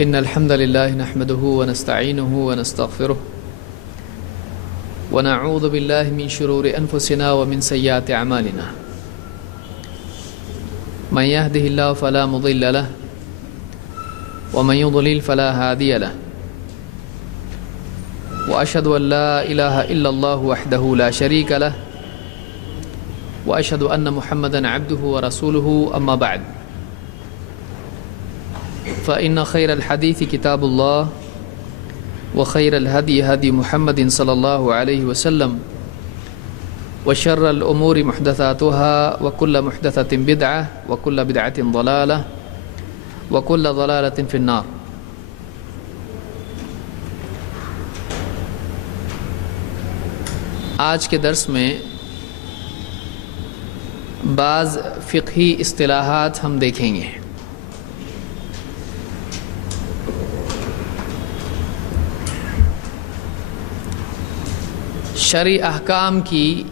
إن الحمد لله نحمده ونستعينه ونستغفره ونعوذ بالله من شرور أنفسنا ومن سيئات أعمالنا من يهده الله فلا مضل له ومن يضلل فلا هادي له وأشهد أن لا إله إلا الله وحده لا شريك له وأشهد أن محمدا عبده ورسوله أما بعد فإن خير الحديث كتاب الله وخير الهدي هدي محمد صلى الله عليه وسلم وشر الأمور محدثاتها وكل محدثة بدعة وكل بدعة ضلالة وكل ضلالة في النار. آج کے درس میں بعض فقہی اصطلاحات ہم دیکھیں گے. شرعی احکام کی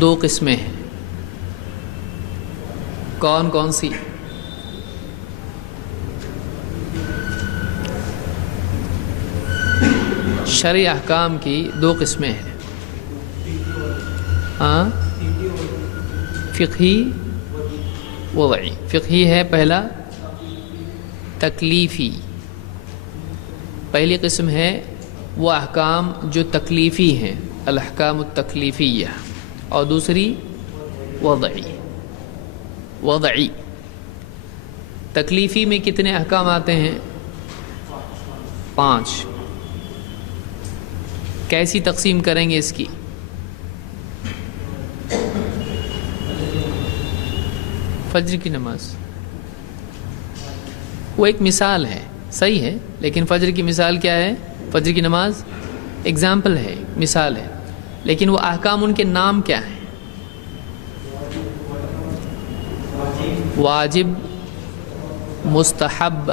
دو قسمیں ہیں. کون کون سی؟ شرعی احکام کی دو قسمیں ہیں. فقہی وضعی. فقہی ہے پہلا، تکلیفی. پہلی قسم ہے وہ احکام جو تکلیفی ہیں، الاحکام التکلیفیہ، اور دوسری وضعی. وضعی تکلیفی میں کتنے احکام آتے ہیں؟ 5. کیسی تقسیم کریں گے اس کی؟ فجر کی نماز وہ ایک مثال ہے، صحیح ہے، لیکن فجر کی مثال کیا ہے؟ فجر کی نماز اگزامپل ہے، مثال ہے، لیکن وہ احکام ان کے نام کیا ہیں؟ واجب، مستحب،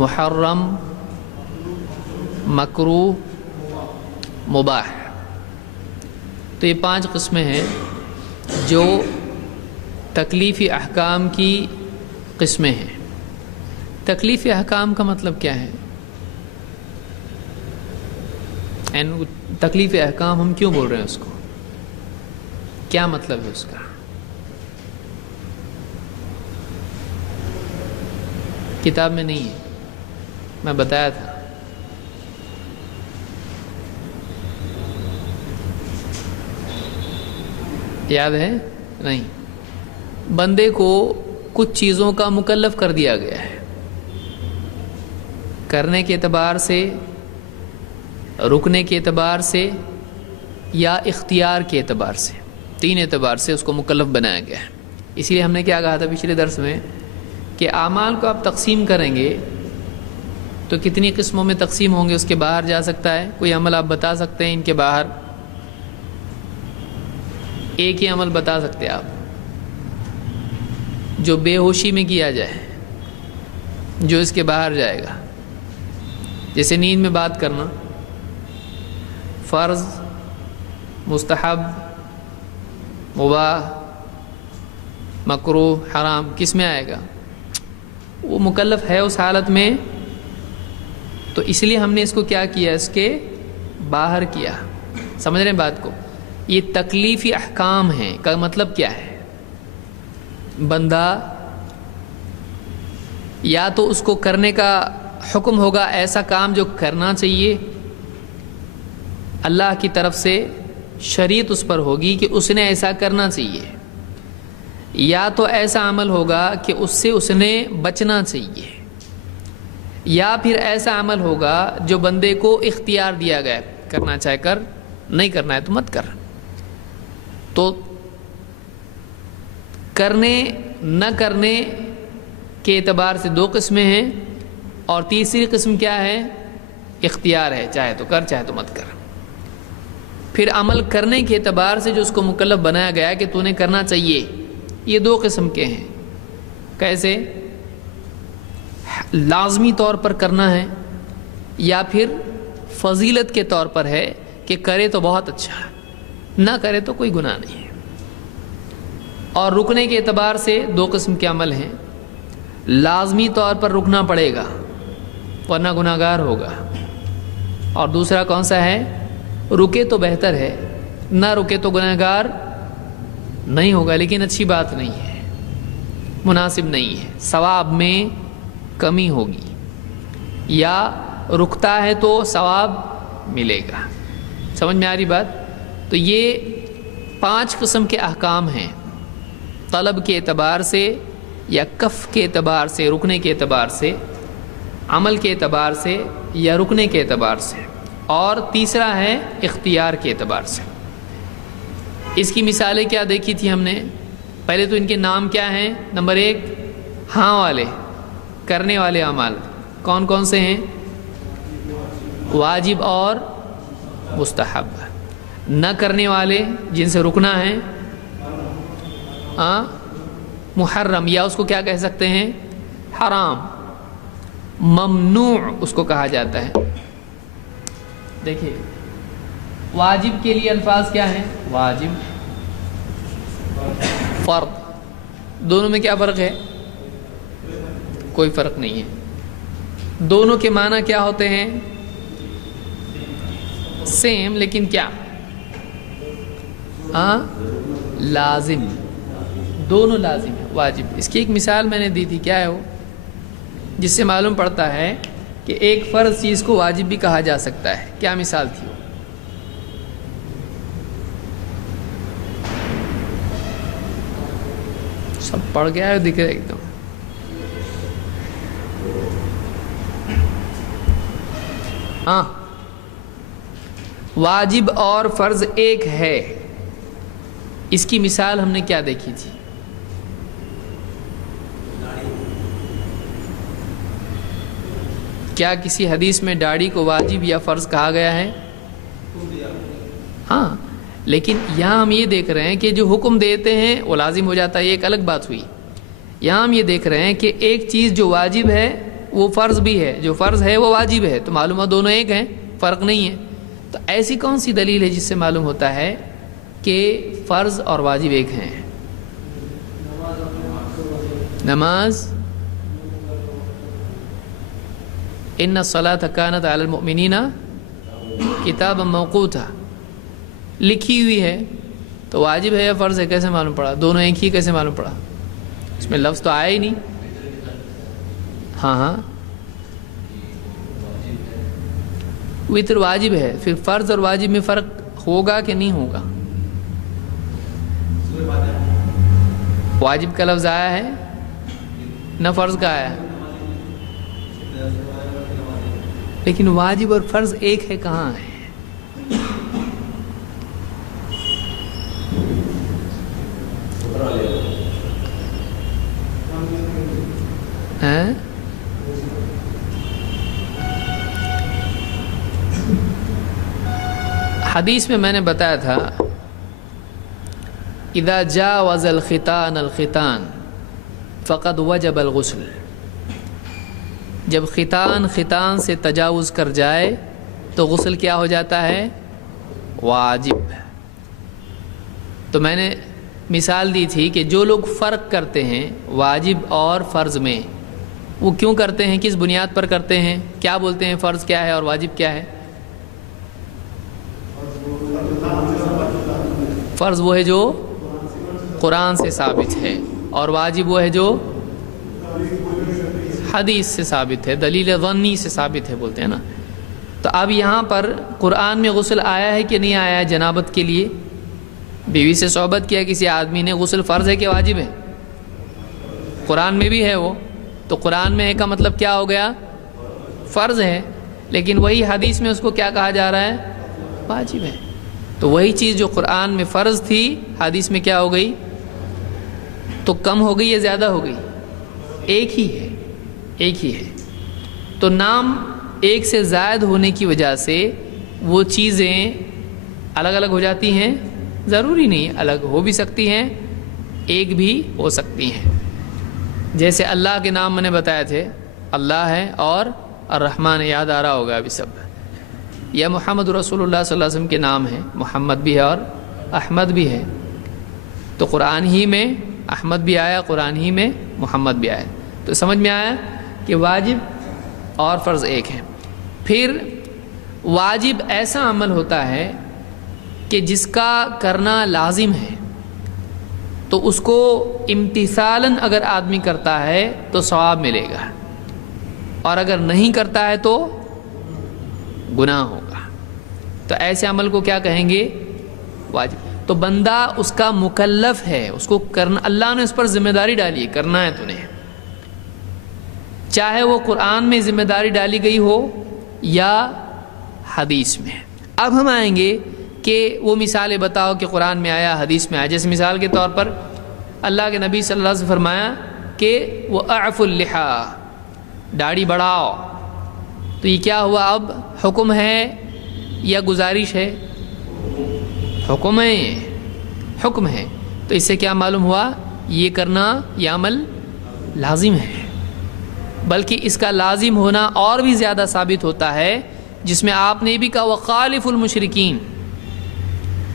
محرم، مکروہ، مباح. تو یہ 5 قسمیں ہیں جو تکلیفی احکام کی قسمیں ہیں. تکلیفی احکام کا مطلب کیا ہے؟ تکلیف احکام ہم کیوں بول رہے ہیں اس کو؟ کیا مطلب ہے اس کا؟ کتاب میں نہیں ہے، میں بتایا تھا. یاد ہے؟ نہیں. بندے کو کچھ چیزوں کا مکلف کر دیا گیا ہے، کرنے کے اعتبار سے، رکنے کے اعتبار سے، یا اختیار کے اعتبار سے. 3 اعتبار سے اس کو مکلف بنایا گیا ہے. اسی لیے ہم نے کیا کہا تھا پچھلے درس میں کہ اعمال کو آپ تقسیم کریں گے تو کتنی قسموں میں تقسیم ہوں گے؟ اس کے باہر جا سکتا ہے کوئی عمل؟ آپ بتا سکتے ہیں ان کے باہر؟ ایک ہی عمل بتا سکتے آپ جو بے ہوشی میں کیا جائے، جو اس کے باہر جائے گا. جیسے نیند میں بات کرنا، فرض، مستحب، مباح، مکروہ، حرام، کس میں آئے گا؟ وہ مکلف ہے اس حالت میں، تو اس لیے ہم نے اس کو کیا کیا؟ اس کے باہر کیا. سمجھ رہے ہیں بات کو؟ یہ تکلیفی احکام ہیں. کا مطلب کیا ہے؟ بندہ یا تو اس کو کرنے کا حکم ہوگا، ایسا کام جو کرنا چاہیے، اللہ کی طرف سے شریعت اس پر ہوگی کہ اس نے ایسا کرنا چاہیے، یا تو ایسا عمل ہوگا کہ اس سے اس نے بچنا چاہیے، یا پھر ایسا عمل ہوگا جو بندے کو اختیار دیا گیا، کرنا چاہے کر، نہیں کرنا ہے تو مت کر. تو کرنے نہ کرنے کے اعتبار سے 2 قسمیں ہیں، اور تیسری قسم کیا ہے؟ اختیار ہے، چاہے تو کر چاہے تو مت کر. پھر عمل کرنے کے اعتبار سے جو اس کو مکلف بنایا گیا کہ تو نے کرنا چاہیے، یہ 2 قسم کے ہیں. کیسے؟ لازمی طور پر کرنا ہے، یا پھر فضیلت کے طور پر ہے کہ کرے تو بہت اچھا ہے، نہ کرے تو کوئی گناہ نہیں ہے. اور رکنے کے اعتبار سے 2 قسم کے عمل ہیں. لازمی طور پر رکنا پڑے گا ورنہ گناہگار ہوگا. اور دوسرا کون سا ہے؟ رکے تو بہتر ہے، نہ رکے تو گناہگار نہیں ہوگا، لیکن اچھی بات نہیں ہے، مناسب نہیں ہے، ثواب میں کمی ہوگی. یا رکتا ہے تو ثواب ملے گا. سمجھ میں آ رہی بات؟ تو یہ 5 قسم کے احکام ہیں، طلب کے اعتبار سے یا کف کے اعتبار سے، رکنے کے اعتبار سے، عمل کے اعتبار سے یا رکنے کے اعتبار سے، اور تیسرا ہے اختیار کے اعتبار سے. اس کی مثالیں کیا دیکھی تھی ہم نے؟ پہلے تو ان کے نام کیا ہیں؟ نمبر 1 ہاں والے، کرنے والے اعمال کون کون سے ہیں؟ واجب اور مستحب. نہ کرنے والے جن سے رکنا ہے محرم، یا اس کو کیا کہہ سکتے ہیں؟ حرام. ممنوع اس کو کہا جاتا ہے. دیکھیے واجب کے لیے الفاظ کیا ہیں؟ واجب، فرض، دونوں میں کیا فرق ہے؟ کوئی فرق نہیں ہے. دونوں کے معنی کیا ہوتے ہیں؟ سیم، لیکن کیا؟ لازم. دونوں لازم ہے. واجب، اس کی ایک مثال میں نے دی تھی، کیا ہے وہ؟ جس سے معلوم پڑتا ہے کہ ایک فرض چیز کو واجب بھی کہا جا سکتا ہے. کیا مثال تھی وہ؟ سب پڑھ گیا ہے، دکھ رہا ہے ایک دم. واجب اور فرض ایک ہے. اس کی مثال ہم نے کیا دیکھی تھی؟ کیا کسی حدیث میں داڑھی کو واجب یا فرض کہا گیا ہے؟ ہاں، لیکن یہاں ہم یہ دیکھ رہے ہیں کہ جو حکم دیتے ہیں وہ لازم ہو جاتا ہے، یہ ایک الگ بات ہوئی. یہاں ہم یہ دیکھ رہے ہیں کہ ایک چیز جو واجب ہے وہ فرض بھی ہے، جو فرض ہے وہ واجب ہے، تو معلوم ہے دونوں ایک ہیں، فرق نہیں ہے. تو ایسی کون سی دلیل ہے جس سے معلوم ہوتا ہے کہ فرض اور واجب ایک ہیں؟ نماز، ان الصلاۃ کانت علی المؤمنین کتابا موقوتا، لکھی ہوئی ہے، تو واجب ہے یا فرض ہے کیسے معلوم پڑا؟ دونوں ایک ہی کیسے معلوم پڑا؟ اس میں لفظ تو آیا ہی نہیں. ہاں وتر واجب ہے، پھر فرض اور واجب میں فرق ہوگا کہ نہیں ہوگا؟ واجب کا لفظ آیا ہے نہ فرض کا آیا ہے، لیکن واجب اور فرض ایک ہے کہاں ہے؟ حدیث میں نے بتایا تھا اذا جاوز الختان الختان فقد وجب الغسل. جب ختان سے تجاوز کر جائے تو غسل کیا ہو جاتا ہے؟ واجب. تو میں نے مثال دی تھی کہ جو لوگ فرق کرتے ہیں واجب اور فرض میں، وہ کیوں کرتے ہیں؟ کس بنیاد پر کرتے ہیں؟ کیا بولتے ہیں فرض کیا ہے اور واجب کیا ہے؟ فرض وہ ہے جو قرآن سے ثابت ہے، اور واجب وہ ہے جو حدیث سے ثابت ہے، دلیل ظنی سے ثابت ہے، بولتے ہیں نا. تو اب یہاں پر قرآن میں غسل آیا ہے کہ نہیں آیا ہے؟ جنابت کے لیے بیوی سے صحبت کیا کسی آدمی نے، غسل فرض ہے کہ واجب ہے؟ قرآن میں بھی ہے وہ. تو قرآن میں ہے کا مطلب کیا ہو گیا؟ فرض ہے. لیکن وہی حدیث میں اس کو کیا کہا جا رہا ہے؟ واجب ہے. تو وہی چیز جو قرآن میں فرض تھی حدیث میں کیا ہو گئی؟ تو کم ہو گئی یا زیادہ ہو گئی؟ ایک ہی ہے، ایک ہی ہے. تو نام ایک سے زائد ہونے کی وجہ سے وہ چیزیں الگ الگ ہو جاتی ہیں؟ ضروری نہیں، الگ ہو بھی سکتی ہیں، ایک بھی ہو سکتی ہیں. جیسے اللہ کے نام میں نے بتایا تھے، اللہ ہے اور الرحمن، یاد آ رہا ہوگا ابھی سب. یا محمد رسول اللہ صلی اللہ علیہ وسلم کے نام ہیں، محمد بھی ہے اور احمد بھی ہے. تو قرآن ہی میں احمد بھی آیا، قرآن ہی میں محمد بھی آیا. تو سمجھ میں آیا کہ واجب اور فرض ایک ہیں. پھر واجب ایسا عمل ہوتا ہے کہ جس کا کرنا لازم ہے، تو اس کو امتثالاً اگر آدمی کرتا ہے تو ثواب ملے گا، اور اگر نہیں کرتا ہے تو گناہ ہوگا. تو ایسے عمل کو کیا کہیں گے؟ واجب. تو بندہ اس کا مکلف ہے، اس کو کرنا، اللہ نے اس پر ذمہ داری ڈالی ہے، کرنا ہے تُونے، چاہے وہ قرآن میں ذمہ داری ڈالی گئی ہو یا حدیث میں. اب ہم آئیں گے کہ وہ مثالیں بتاؤ کہ قرآن میں آیا، حدیث میں آیا. جیسے مثال کے طور پر اللہ کے نبی صلی اللہ علیہ وسلم نے فرمایا کہ وہ اعف اللحا، داڑھی بڑھاؤ. تو یہ کیا ہوا؟ اب حکم ہے یا گزارش ہے؟ حکم ہے، حکم ہے. تو اس سے کیا معلوم ہوا؟ یہ کرنا، یہ عمل لازم ہے. بلکہ اس کا لازم ہونا اور بھی زیادہ ثابت ہوتا ہے، جس میں آپ نے بھی کہا وخالف المشرکین،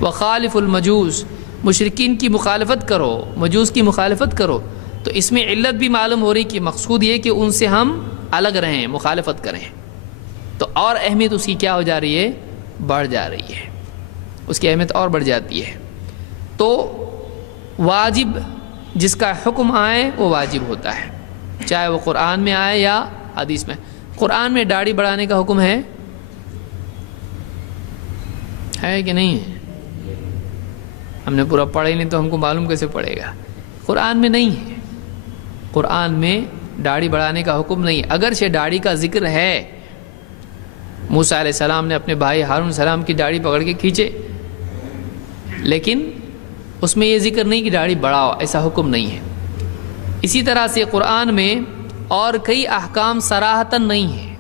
وخالف المجوس، مشرکین کی مخالفت کرو، مجوس کی مخالفت کرو. تو اس میں علت بھی معلوم ہو رہی کہ مقصود یہ کہ ان سے ہم الگ رہیں، مخالفت کریں. تو اور اہمیت اس کی کیا ہو جا رہی ہے؟ بڑھ جا رہی ہے، اس کی اہمیت اور بڑھ جاتی ہے. تو واجب جس کا حکم آئے وہ واجب ہوتا ہے، چاہے وہ قرآن میں آئے یا حدیث میں. قرآن میں داڑھی بڑھانے کا حکم ہے کہ نہیں ہے؟ ہم نے پورا پڑھا ہی نہیں تو ہم کو معلوم کیسے پڑے گا؟ قرآن میں نہیں ہے. قرآن میں داڑھی بڑھانے کا حکم نہیں. اگرچہ داڑھی کا ذکر ہے، موسیٰ علیہ السلام نے اپنے بھائی ہارون علیہ السلام کی داڑھی پکڑ کے کھینچے، لیکن اس میں یہ ذکر نہیں کہ داڑھی بڑھاؤ، ایسا حکم نہیں ہے. اسی طرح سے قرآن میں اور کئی احکام صراحتاً نہیں ہیں.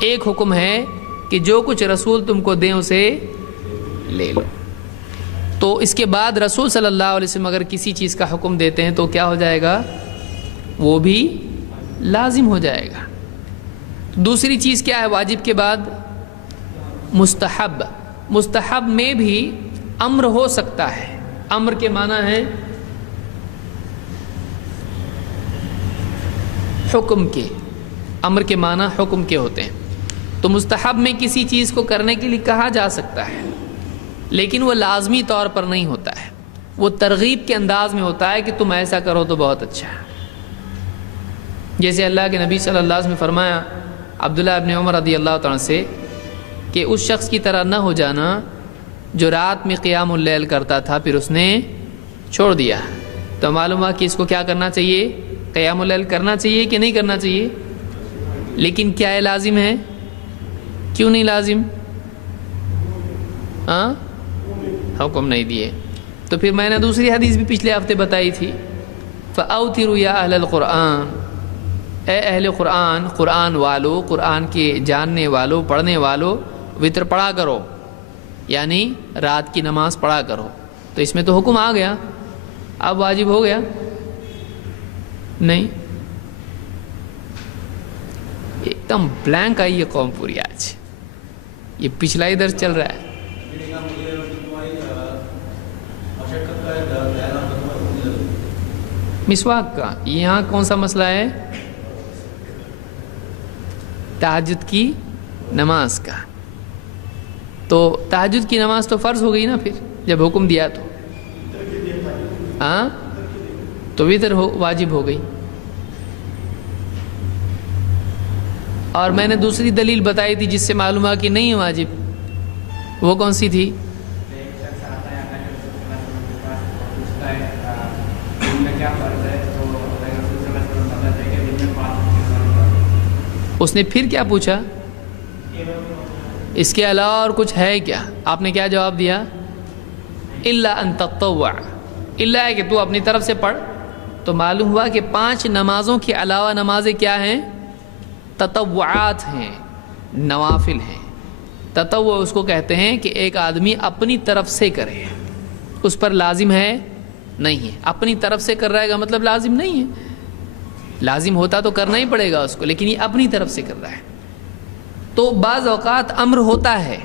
ایک حکم ہے کہ جو کچھ رسول تم کو دیں اسے لے لو. تو اس کے بعد رسول صلی اللہ علیہ وسلم اگر کسی چیز کا حکم دیتے ہیں تو کیا ہو جائے گا؟ وہ بھی لازم ہو جائے گا. دوسری چیز کیا ہے واجب کے بعد؟ مستحب. مستحب میں بھی امر ہو سکتا ہے. امر کے معنی ہے حکم کے، امر کے معنی حکم کے ہوتے ہیں. تو مستحب میں کسی چیز کو کرنے کے لیے کہا جا سکتا ہے، لیکن وہ لازمی طور پر نہیں ہوتا ہے، وہ ترغیب کے انداز میں ہوتا ہے کہ تم ایسا کرو تو بہت اچھا ہے. جیسے اللہ کے نبی صلی اللہ علیہ وسلم نے فرمایا عبداللہ ابن عمر رضی اللہ تعالیٰ سے کہ اس شخص کی طرح نہ ہو جانا جو رات میں قیام اللیل کرتا تھا پھر اس نے چھوڑ دیا. تو معلوم ہوا کہ اس کو کیا کرنا چاہیے؟ قیام اللیل کرنا چاہیے کہ نہیں کرنا چاہیے؟ لیکن کیا یہ لازم ہے؟ کیوں نہیں لازم؟ حکم نہیں دیے. تو پھر میں نے دوسری حدیث بھی پچھلے ہفتے بتائی تھی، فَأَوْتِرُوا يَا أَهْلَ الْقُرْآنِ، اے اہل قرآن، قرآن والو، قرآن کے جاننے والو، پڑھنے والو، وتر پڑھا کرو، یعنی رات کی نماز پڑھا کرو. تو اس میں تو حکم آ گیا، اب واجب ہو گیا؟ نہیں. ایک دم بلینک آئی یہ قوم پوری آج. یہ پچھلا ہی درس چل رہا ہے. مسواک کا یہاں کون سا مسئلہ ہے؟ تہجد کی نماز کا. تو تہجد کی نماز تو فرض ہو گئی نا پھر جب حکم دیا تو. تو وتر واجب ہو گئی. اور میں نے دوسری دلیل بتائی تھی جس سے معلوم ہوا کہ نہیں واجب. وہ کون سی تھی؟ اس نے پھر کیا پوچھا؟ اس کے علاوہ اور کچھ ہے کیا؟ آپ نے کیا جواب دیا؟ الا ان تطوع، الا ہے کہ تو اپنی طرف سے پڑھ. تو معلوم ہوا کہ 5 نمازوں کے علاوہ نمازیں کیا ہیں؟ تطوعات ہیں، نوافل ہیں. تطوع اس کو کہتے ہیں کہ ایک آدمی اپنی طرف سے کرے، اس پر لازم ہے نہیں ہے. اپنی طرف سے کر رہا ہے کا مطلب لازم نہیں ہے. لازم ہوتا تو کرنا ہی پڑے گا اس کو، لیکن یہ اپنی طرف سے کر رہا ہے. تو بعض اوقات امر ہوتا ہے،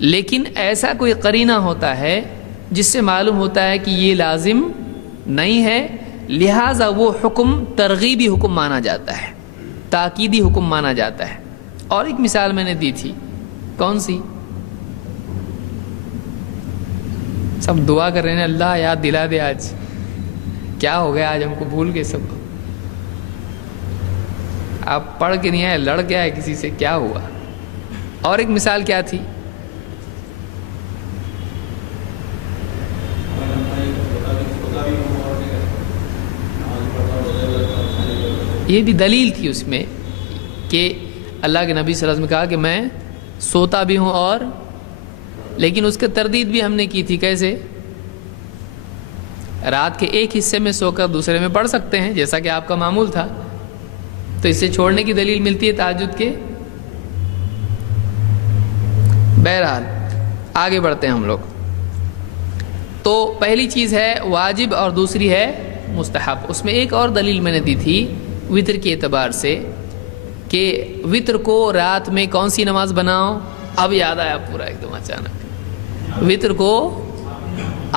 لیکن ایسا کوئی قرینہ ہوتا ہے جس سے معلوم ہوتا ہے کہ یہ لازم نہیں ہے، لہٰذا وہ حکم ترغیبی حکم مانا جاتا ہے، تاکیدی حکم مانا جاتا ہے۔ اور ایک مثال میں نے دی تھی، کون سی؟ سب دعا کر رہے ہیں اللہ یاد دلا دے، آج کیا ہو گیا، آج ہم کو بھول گئے سب۔ آپ پڑھ کے نہیں آئے، لڑ کے آئے کسی سے، کیا ہوا؟ اور ایک مثال کیا تھی؟ یہ بھی دلیل تھی اس میں کہ اللہ کے نبی صلی اللہ علیہ وسلم نے کہا کہ میں سوتا بھی ہوں اور، لیکن اس کی تردید بھی ہم نے کی تھی، کیسے؟ رات کے ایک حصے میں سو کر دوسرے میں پڑھ سکتے ہیں، جیسا کہ آپ کا معمول تھا، تو اس سے چھوڑنے کی دلیل ملتی ہے تہجد کے۔ بہرحال آگے بڑھتے ہیں ہم لوگ۔ تو پہلی چیز ہے واجب اور دوسری ہے مستحب۔ اس میں ایک اور دلیل میں نے دی تھی وتر کے اعتبار سے کہ وتر کو رات میں کون سی نماز بناؤ؟ اب یاد آیا پورا ایک دم اچانک، وتر کو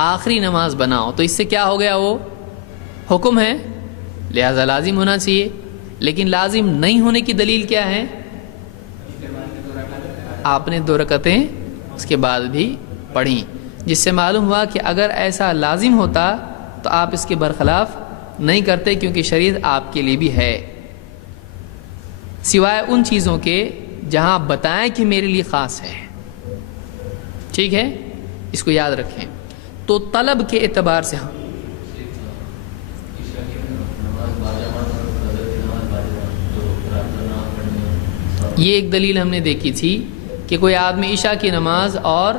آخری نماز بناؤ۔ تو اس سے کیا ہو گیا؟ وہ حکم ہے، لہذا لازم ہونا چاہیے۔ لیکن لازم نہیں ہونے کی دلیل کیا ہے؟ آپ نے 2 رکعتیں اس کے بعد بھی پڑھیں، جس سے معلوم ہوا کہ اگر ایسا لازم ہوتا تو آپ اس کے برخلاف نہیں کرتے، کیونکہ شریعت آپ کے لیے بھی ہے، سوائے ان چیزوں کے جہاں بتائیں کہ میرے لیے خاص ہے۔ ٹھیک ہے، اس کو یاد رکھیں۔ تو طلب کے اعتبار سے ہم یہ ایک دلیل ہم نے دیکھی تھی کہ کوئی آدمی عشاء کی نماز اور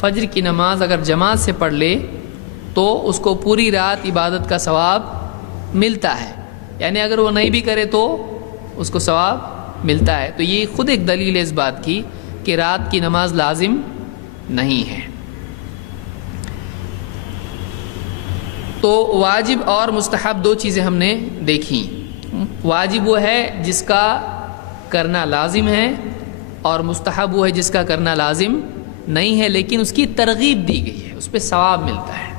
فجر کی نماز اگر جماعت سے پڑھ لے تو اس کو پوری رات عبادت کا ثواب ملتا ہے، یعنی اگر وہ نہیں بھی کرے تو اس کو ثواب ملتا ہے۔ تو یہ خود ایک دلیل ہے اس بات کی کہ رات کی نماز لازم نہیں ہے۔ تو واجب اور مستحب 2 چیزیں ہم نے دیکھیں۔ واجب وہ ہے جس کا کرنا لازم ہے، اور مستحب وہ ہے جس کا کرنا لازم نہیں ہے لیکن اس کی ترغیب دی گئی ہے، اس پہ ثواب ملتا ہے۔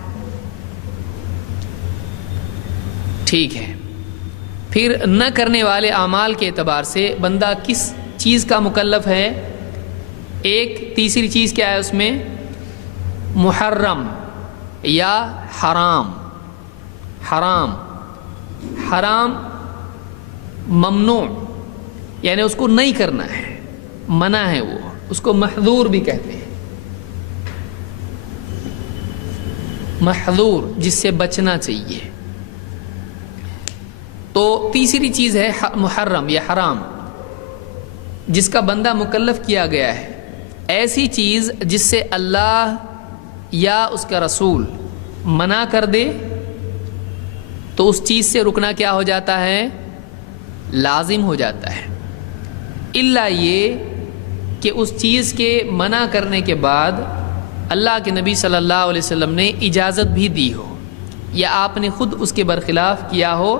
ٹھیک ہے، پھر نہ کرنے والے اعمال کے اعتبار سے بندہ کس چیز کا مکلف ہے؟ ایک تیسری چیز کیا ہے اس میں؟ محرم یا حرام۔ حرام ممنوع، یعنی اس کو نہیں کرنا ہے، منع ہے، وہ اس کو محظور بھی کہتے ہیں۔ محظور جس سے بچنا چاہیے۔ تو تیسری چیز ہے محرم یا حرام، جس کا بندہ مکلف کیا گیا ہے، ایسی چیز جس سے اللہ یا اس کا رسول منع کر دے تو اس چیز سے رکنا کیا ہو جاتا ہے؟ لازم ہو جاتا ہے، الا یہ کہ اس چیز کے منع کرنے کے بعد اللہ کے نبی صلی اللہ علیہ وسلم نے اجازت بھی دی ہو یا آپ نے خود اس کے برخلاف کیا ہو،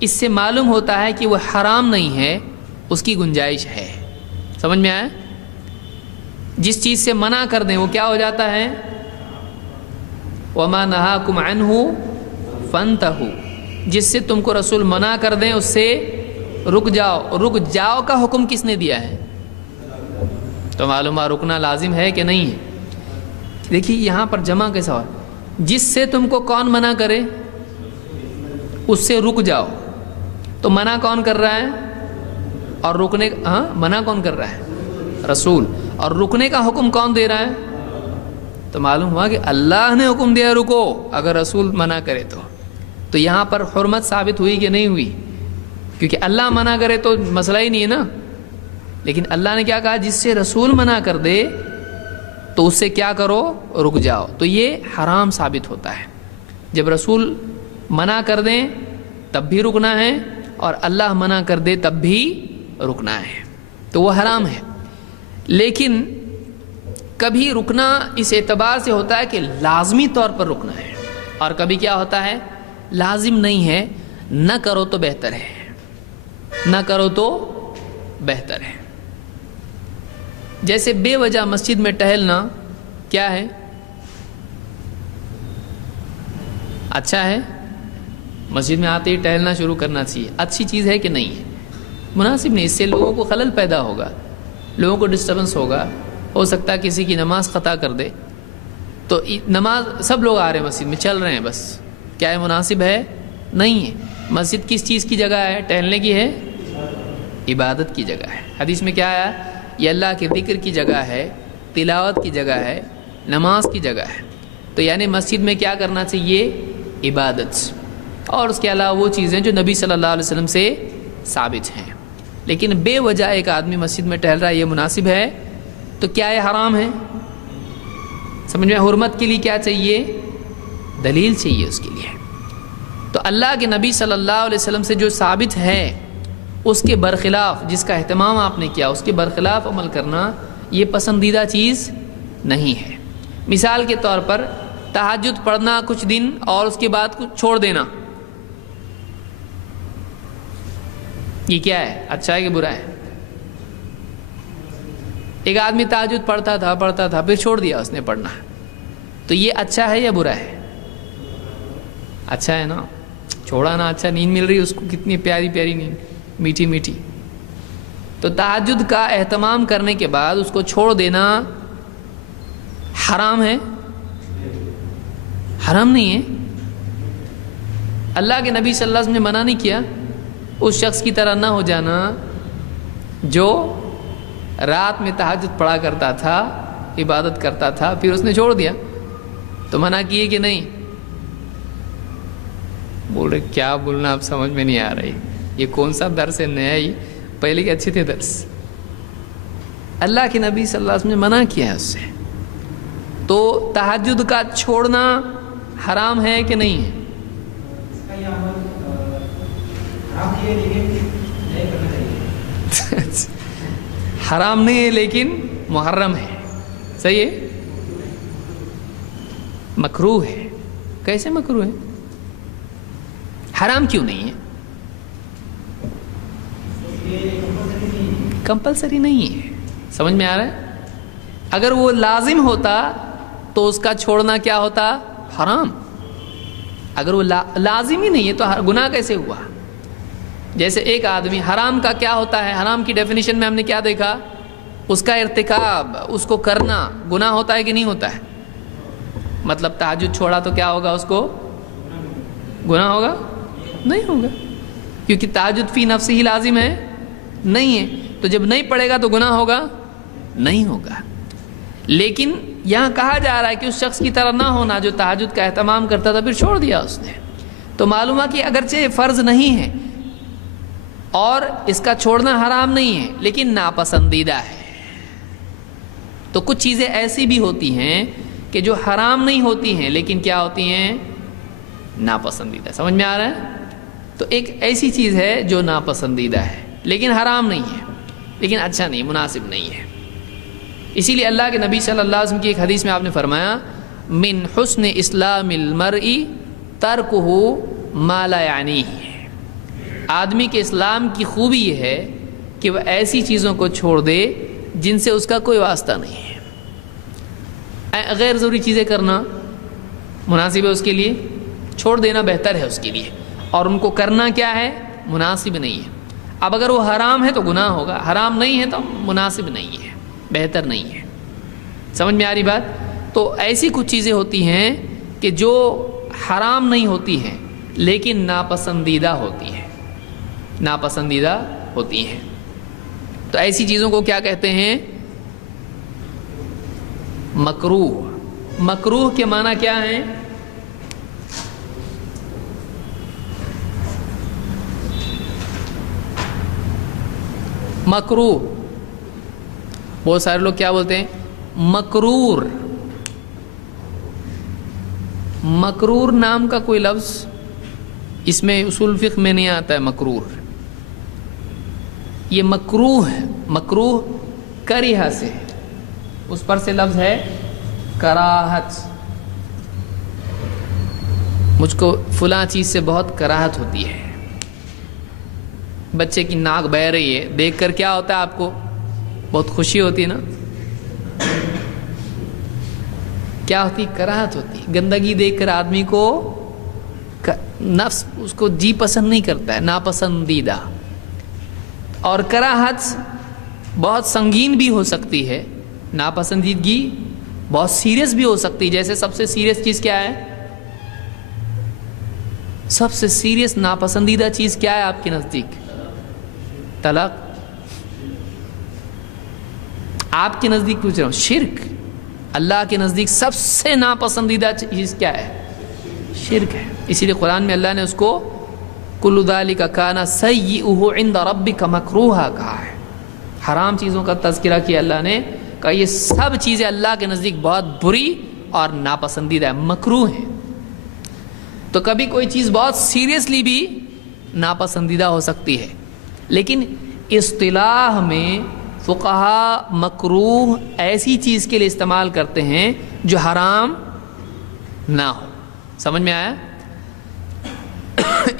اس سے معلوم ہوتا ہے کہ وہ حرام نہیں ہے، اس کی گنجائش ہے۔ سمجھ میں آیا؟ جس چیز سے منع کر دیں وہ کیا ہو جاتا ہے؟ وَمَا نَهَاكُمْ عَنْهُ فَانْتَهُوا، جس سے تم کو رسول منع کر دیں اس سے رک جاؤ۔ رک جاؤ کا حکم کس نے دیا ہے؟ تو معلوم ہے رکنا لازم ہے کہ نہیں ہے۔ دیکھیے یہاں پر جمع کے سوال، جس سے تم کو کون منع کرے اس سے رک جاؤ، تو منع کون کر رہا ہے؟ اور رکنے منع کون کر رہا ہے؟ رسول۔ اور رکنے کا حکم کون دے رہا ہے؟ تو معلوم ہوا کہ اللہ نے حکم دیا رکو، اگر رسول منع کرے تو یہاں پر حرمت ثابت ہوئی کہ نہیں ہوئی؟ کیونکہ اللہ منع کرے تو مسئلہ ہی نہیں ہے نا، لیکن اللہ نے کیا کہا؟ جس سے رسول منع کر دے تو اس سے کیا کرو؟ رک جاؤ۔ تو یہ حرام ثابت ہوتا ہے، جب رسول منع کر دیں تب بھی رکنا ہے اور اللہ منع کر دے تب بھی رکنا ہے، تو وہ حرام ہے۔ لیکن کبھی رکنا اس اعتبار سے ہوتا ہے کہ لازمی طور پر رکنا ہے، اور کبھی کیا ہوتا ہے؟ لازم نہیں ہے، نہ کرو تو بہتر ہے، نہ کرو تو بہتر ہے۔ جیسے بے وجہ مسجد میں ٹہلنا کیا ہے؟ اچھا ہے مسجد میں آتے ہی ٹہلنا شروع کرنا چاہیے، اچھی چیز ہے کہ نہیں ہے؟ مناسب نہیں، اس سے لوگوں کو خلل پیدا ہوگا، لوگوں کو ڈسٹربنس ہوگا، ہو سکتا ہے کسی کی نماز قطع کر دے۔ تو نماز سب لوگ آ رہے ہیں مسجد میں، چل رہے ہیں، بس کیا ہے مناسب ہے؟ نہیں ہے۔ مسجد کس چیز کی جگہ ہے؟ ٹہلنے کی ہے؟ عبادت کی جگہ ہے۔ حدیث میں کیا آیا؟ یہ اللہ کے ذکر کی جگہ ہے، تلاوت کی جگہ ہے، نماز کی جگہ ہے۔ تو یعنی مسجد میں کیا کرنا چاہیے؟ عبادت، اور اس کے علاوہ وہ چیزیں جو نبی صلی اللہ علیہ وسلم سے ثابت ہیں۔ لیکن بے وجہ ایک آدمی مسجد میں ٹہل رہا ہے، یہ مناسب ہے؟ تو کیا یہ حرام ہے؟ سمجھ میں؟ حرمت کے لیے کیا چاہیے؟ دلیل چاہیے اس کے لیے۔ تو اللہ کے نبی صلی اللہ علیہ وسلم سے جو ثابت ہے اس کے برخلاف، جس کا اہتمام آپ نے کیا، اس کے برخلاف عمل کرنا یہ پسندیدہ چیز نہیں ہے۔ مثال کے طور پر تہجد پڑھنا کچھ دن اور اس کے بعد کچھ چھوڑ دینا، یہ کیا ہے؟ اچھا ہے کہ برا ہے؟ ایک آدمی تہجد پڑھتا تھا پھر چھوڑ دیا اس نے پڑھنا، تو یہ اچھا ہے یا برا ہے؟ اچھا ہے نا، چھوڑا نا، اچھا، نیند مل رہی اس کو، کتنی پیاری پیاری نیند، میٹھی میٹھی۔ تو تہجد کا اہتمام کرنے کے بعد اس کو چھوڑ دینا حرام ہے؟ حرام نہیں ہے۔ اللہ کے نبی صلی اللہ علیہ وسلم نے منع نہیں کیا اس شخص کی طرح نہ ہو جانا جو رات میں تہجد پڑھا کرتا تھا، عبادت کرتا تھا، پھر اس نے چھوڑ دیا، تو منع کیے کہ نہیں؟ بول رہے کیا بولنا اب سمجھ میں نہیں آ رہی، یہ کون سا درس ہے نیا ہی، پہلے کے اچھے تھے درس۔ اللہ کے نبی صلی اللہ علیہ وسلم نے منع کیا ہے اس سے، تو تہجد کا چھوڑنا حرام ہے کہ نہیں ہے؟ حرام نہیں ہے لیکن محرم ہے، صحیح ہے، مکروہ ہے۔ کیسے مکروہ ہے؟ حرام کیوں نہیں ہے؟ کمپلسری نہیں ہے، سمجھ میں آ رہا ہے؟ اگر وہ لازم ہوتا تو اس کا چھوڑنا کیا ہوتا؟ حرام۔ اگر وہ لازم ہی نہیں ہے تو گناہ کیسے ہوا؟ جیسے ایک آدمی، حرام کا کیا ہوتا ہے؟ حرام کی ڈیفینیشن میں ہم نے کیا دیکھا؟ اس کا ارتکاب، اس کو کرنا گناہ ہوتا ہے کہ نہیں ہوتا ہے؟ مطلب تہجد چھوڑا تو کیا ہوگا؟ اس کو گناہ ہوگا؟ نہیں ہوگا، کیونکہ تہجد فی نفس ہی لازم ہے نہیں ہے، تو جب نہیں پڑھے گا تو گناہ ہوگا؟ نہیں ہوگا۔ لیکن یہاں کہا جا رہا ہے کہ اس شخص کی طرح نہ ہونا جو تہجد کا اہتمام کرتا تھا پھر چھوڑ دیا اس نے، تو معلوم ہے کہ اگرچہ فرض نہیں ہے اور اس کا چھوڑنا حرام نہیں ہے لیکن ناپسندیدہ ہے۔ تو کچھ چیزیں ایسی بھی ہوتی ہیں کہ جو حرام نہیں ہوتی ہیں لیکن کیا ہوتی ہیں؟ ناپسندیدہ۔ سمجھ میں آ رہا ہے؟ تو ایک ایسی چیز ہے جو ناپسندیدہ ہے لیکن حرام نہیں ہے، لیکن اچھا نہیں، مناسب نہیں ہے۔ اسی لیے اللہ کے نبی صلی اللہ علیہ وسلم کی ایک حدیث میں آپ نے فرمایا من حسن اسلام المرء ترکہ ما لا یعنیہ، آدمی کے اسلام کی خوبی یہ ہے کہ وہ ایسی چیزوں کو چھوڑ دے جن سے اس کا کوئی واسطہ نہیں ہے۔ غیر ضروری چیزیں کرنا مناسب ہے اس کے لیے، چھوڑ دینا بہتر ہے اس کے لیے، اور ان کو کرنا کیا ہے؟ مناسب نہیں ہے۔ اب اگر وہ حرام ہے تو گناہ ہوگا، حرام نہیں ہے تو مناسب نہیں ہے، بہتر نہیں ہے۔ سمجھ میں آ رہی بات؟ تو ایسی کچھ چیزیں ہوتی ہیں کہ جو حرام نہیں ہوتی ہیں لیکن ناپسندیدہ ہوتی ہیں، ناپسندیدہ ہوتی ہیں۔ تو ایسی چیزوں کو کیا کہتے ہیں؟ مکروہ۔ مکروہ کے معنی کیا ہیں؟ مکروہ، بہت سارے لوگ کیا بولتے ہیں؟ مکرور۔ مکرور نام کا کوئی لفظ اس میں اصول فقہ میں نہیں آتا ہے۔ مکرور یہ مکروہ ہے، مکروہ کریہ سے، اس پر سے لفظ ہے کراہت، مجھ کو فلاں چیز سے بہت کراہت ہوتی ہے۔ بچے کی ناک بہہ رہی ہے، دیکھ کر کیا ہوتا ہے آپ کو؟ بہت خوشی ہوتی ہے نا؟ کیا ہوتی؟ کراہت ہوتی ہے۔ گندگی دیکھ کر آدمی کو نفس اس کو جی پسند نہیں کرتا ہے، ناپسندیدہ. اور کراہت بہت سنگین بھی ہو سکتی ہے، ناپسندیدگی بہت سیریس بھی ہو سکتی ہے. جیسے سب سے سیریس چیز کیا ہے؟ سب سے سیریس ناپسندیدہ چیز کیا ہے آپ کے نزدیک؟ طلاق. آپ کے نزدیک پوچھ رہا ہوں. شرک. اللہ کے نزدیک سب سے ناپسندیدہ چیز کیا ہے؟ شرک ہے. اسی لیے قرآن میں اللہ نے اس کو کل ذالک کان سیئہ عند ربک مکروہا کہا ہے. حرام چیزوں کا تذکرہ کیا اللہ نے، کہا یہ سب چیزیں اللہ کے نزدیک بہت بری اور ناپسندیدہ ہے، مکروہ ہیں. تو کبھی کوئی چیز بہت سیریسلی بھی ناپسندیدہ ہو سکتی ہے، لیکن اصطلاح میں فقہا مکروہ ایسی چیز کے لیے استعمال کرتے ہیں جو حرام نہ ہو. سمجھ میں آیا؟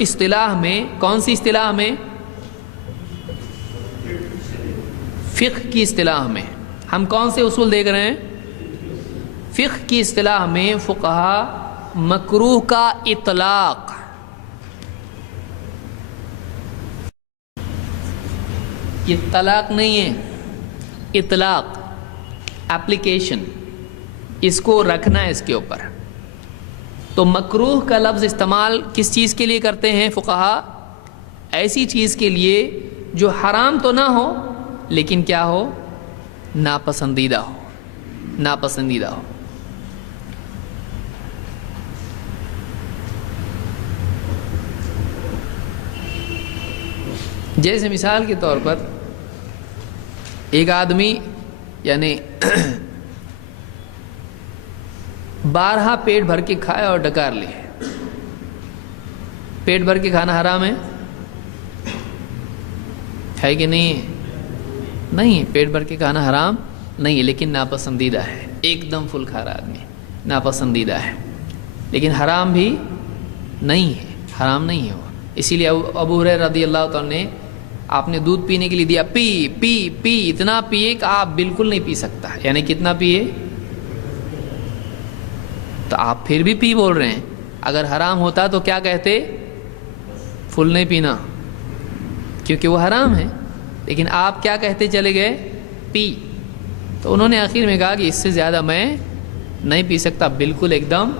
اصطلاح میں، کون سی اصطلاح میں؟ فقہ کی اصطلاح میں. ہم کون سے اصول دیکھ رہے ہیں؟ فقہ کی اصطلاح میں فقہا مکروہ کا اطلاق، یہ طلاق نہیں ہے، اطلاق، اپلیکیشن، اس کو رکھنا ہے اس کے اوپر. تو مکروہ کا لفظ استعمال کس چیز کے لیے کرتے ہیں فقہا؟ ایسی چیز کے لیے جو حرام تو نہ ہو لیکن کیا ہو؟ ناپسندیدہ ہو. ناپسندیدہ ہو. جیسے مثال کے طور پر ایک آدمی یعنی بارہا پیٹ بھر کے کھائے اور ڈکار لے. پیٹ بھر کے کھانا حرام ہے کہ نہیں؟ نہیں، پیٹ بھر کے کھانا حرام نہیں ہے، لیکن ناپسندیدہ ہے. ایک دم فل کھا رہا آدمی، ناپسندیدہ ہے، لیکن حرام بھی نہیں ہے، حرام نہیں ہے وہ. اسی لیے ابو ہریرہ رضی اللہ تعالیٰ نے آپ نے دودھ پینے کے لیے دیا، پی پی پی، اتنا پیے کہ آپ بالکل نہیں پی سکتا. یعنی کتنا پیے؟ تو آپ پھر بھی پی بول رہے ہیں. اگر حرام ہوتا تو کیا کہتے؟ فل نہیں پینا، کیونکہ وہ حرام ہے. لیکن آپ کیا کہتے چلے گئے؟ پی. تو انہوں نے آخر میں کہا کہ اس سے زیادہ میں نہیں پی سکتا، بالکل ایک دم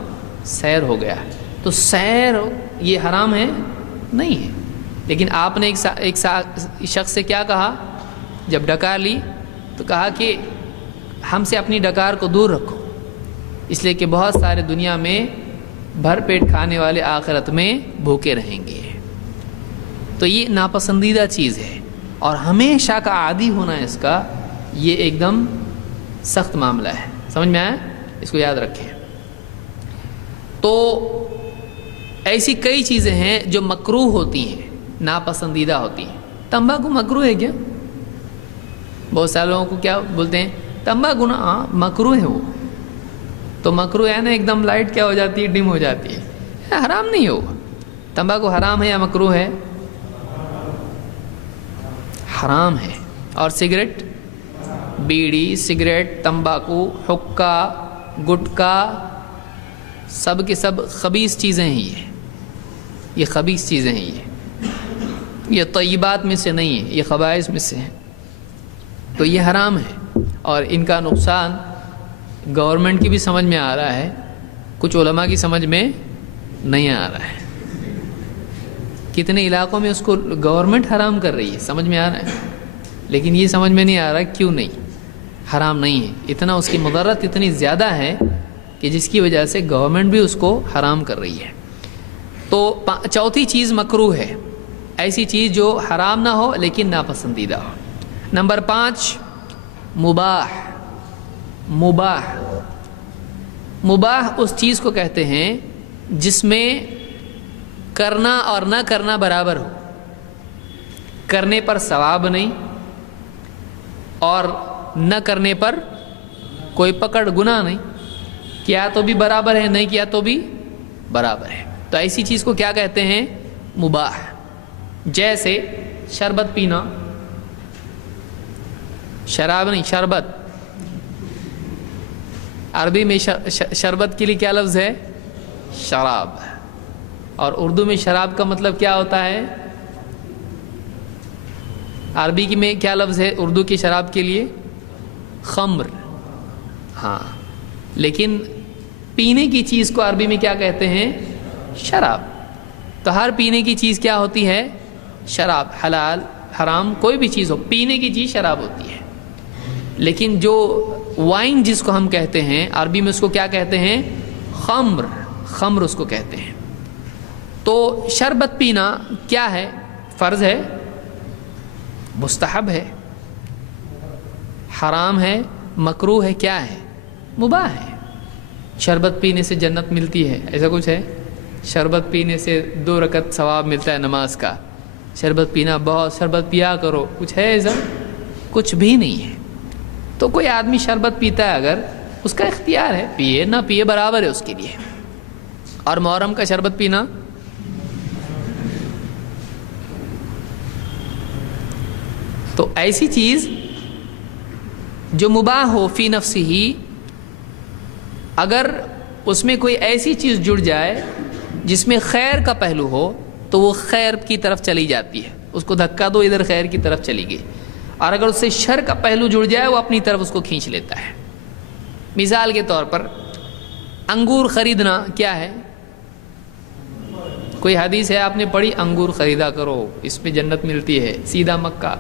سیر ہو گیا. تو سیر یہ حرام ہے؟ نہیں ہے. لیکن آپ نے ایک شخص سے کیا کہا جب ڈکار لی؟ تو کہا کہ ہم سے اپنی ڈکار کو دور رکھو، اس لیے کہ بہت سارے دنیا میں بھر پیٹ کھانے والے آخرت میں بھوکے رہیں گے. تو یہ ناپسندیدہ چیز ہے اور ہمیشہ کا عادی ہونا اس کا، یہ ایک دم سخت معاملہ ہے. سمجھ میں آیا؟ اس کو یاد رکھیں. تو ایسی کئی چیزیں ہیں جو مکروہ ہوتی ہیں، ناپسندیدہ ہوتی ہیں. تمباکو مکروہ ہے کیا؟ بہت سارے لوگوں کو کیا بولتے ہیں؟ تمباکو نا مکروہ ہے. وہ تو مکروہ ہے نا، ایک دم لائٹ کیا ہو جاتی ہے؟ ڈم ہو جاتی ہے. حرام نہیں ہو. تمباکو حرام ہے یا مکروہ ہے؟ حرام ہے. اور سگریٹ، بیڑی، سگریٹ، تمباکو، حقہ، گٹکا، سب کے سب خبیث چیزیں ہیں. یہ خبیث چیزیں ہیں. یہ طیبات میں سے نہیں ہے، یہ خبائث میں سے ہیں. تو یہ حرام ہے اور ان کا نقصان گورنمنٹ کی بھی سمجھ میں آ رہا ہے، کچھ علماء کی سمجھ میں نہیں آ رہا ہے. کتنے علاقوں میں اس کو گورنمنٹ حرام کر رہی ہے، سمجھ میں آ رہا ہے، لیکن یہ سمجھ میں نہیں آ رہا کیوں نہیں حرام نہیں ہے. اتنا اس کی مضرت اتنی زیادہ ہے کہ جس کی وجہ سے گورنمنٹ بھی اس کو حرام کر رہی ہے. تو چوتھی چیز مکروہ ہے، ایسی چیز جو حرام نہ ہو لیکن ناپسندیدہ ہو. نمبر 5 مباح. مباح، مباح اس چیز کو کہتے ہیں جس میں کرنا اور نہ کرنا برابر ہو. کرنے پر ثواب نہیں اور نہ کرنے پر کوئی پکڑ گناہ نہیں. کیا تو بھی برابر ہے، نہیں کیا تو بھی برابر ہے. تو ایسی چیز کو کیا کہتے ہیں؟ مباح. جیسے شربت پینا، شراب نہیں، شربت. عربی میں شربت کے لیے کیا لفظ ہے؟ شراب. اور اردو میں شراب کا مطلب کیا ہوتا ہے؟ عربی کی میں کیا لفظ ہے اردو کی شراب کے لیے؟ خمر. ہاں، لیکن پینے کی چیز کو عربی میں کیا کہتے ہیں؟ شراب. تو ہر پینے کی چیز کیا ہوتی ہے؟ شراب. حلال حرام کوئی بھی چیز ہو، پینے کی چیز شراب ہوتی ہے. لیکن جو وائن جس کو ہم کہتے ہیں عربی میں اس کو کیا کہتے ہیں؟ خمر. خمر اس کو کہتے ہیں. تو شربت پینا کیا ہے؟ فرض ہے؟ مستحب ہے؟ حرام ہے؟ مکروہ ہے؟ کیا ہے؟ مباح ہے. شربت پینے سے جنت ملتی ہے ایسا کچھ ہے؟ شربت پینے سے 2 رکعت ثواب ملتا ہے نماز کا. شربت پینا، بہت شربت پیا کرو، کچھ ہے ایسا؟ کچھ بھی نہیں ہے. تو کوئی آدمی شربت پیتا ہے اگر، اس کا اختیار ہے، پیے نہ پیے برابر ہے اس کے لیے. اور محرم کا شربت پینا تو ایسی چیز جو مباح ہو فی نفسی ہی، اگر اس میں کوئی ایسی چیز جڑ جائے جس میں خیر کا پہلو ہو تو وہ خیر کی طرف چلی جاتی ہے، اس کو دھکا دو ادھر خیر کی طرف چلی گئی. اور اگر اس سے شر کا پہلو جڑ جائے وہ اپنی طرف اس کو کھینچ لیتا ہے. مثال کے طور پر انگور خریدنا کیا ہے؟ کوئی حدیث ہے آپ نے پڑھی انگور خریدا کرو اس میں جنت ملتی ہے، سیدھا مکہ؟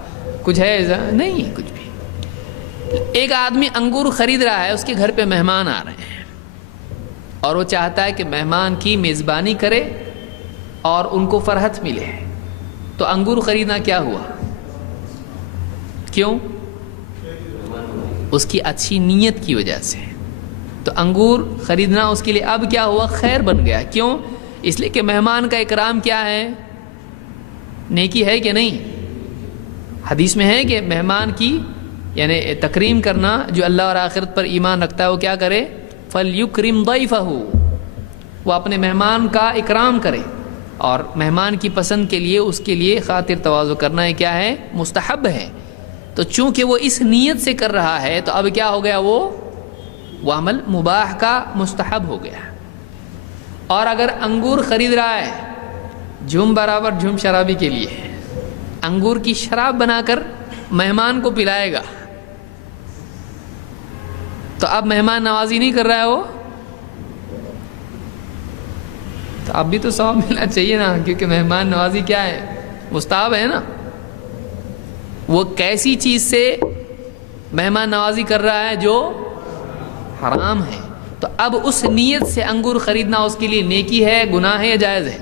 کچھ ہے ایسا؟ نہیں کچھ بھی. ایک آدمی انگور خرید رہا ہے، اس کے گھر پہ مہمان آ رہے ہیں اور وہ چاہتا ہے کہ مہمان کی میزبانی کرے اور ان کو فرحت ملے. تو انگور خریدنا کیا ہوا؟ کیوں؟ اس کی اچھی نیت کی وجہ سے. تو انگور خریدنا اس کے لیے اب کیا ہوا؟ خیر بن گیا. کیوں؟ اس لیے کہ مہمان کا اکرام کیا ہے؟ نیکی ہے کہ نہیں؟ حدیث میں ہے کہ مہمان کی یعنی تکریم کرنا، جو اللہ اور آخرت پر ایمان رکھتا ہے وہ کیا کرے؟ فَلْيُكْرِمْ ضَيْفَهُ، وہ اپنے مہمان کا اکرام کرے. اور مہمان کی پسند کے لیے اس کے لیے خاطر تواضع کرنا ہے کیا ہے؟ مستحب ہے. تو چونکہ وہ اس نیت سے کر رہا ہے تو اب کیا ہو گیا؟ وہ عمل مباح کا مستحب ہو گیا. اور اگر انگور خرید رہا ہے جھوم برابر جھوم شرابی کے لیے، انگور کی شراب بنا کر مہمان کو پلائے گا، تو اب مہمان نوازی نہیں کر رہا ہے وہ، تو اب بھی تو ثواب ملنا چاہیے نا، کیونکہ مہمان نوازی کیا ہے؟ مستحب ہے نا. وہ کیسی چیز سے مہمان نوازی کر رہا ہے؟ جو حرام ہے. تو اب اس نیت سے انگور خریدنا اس کے لیے نیکی ہے، گناہ ہے یا جائز ہے؟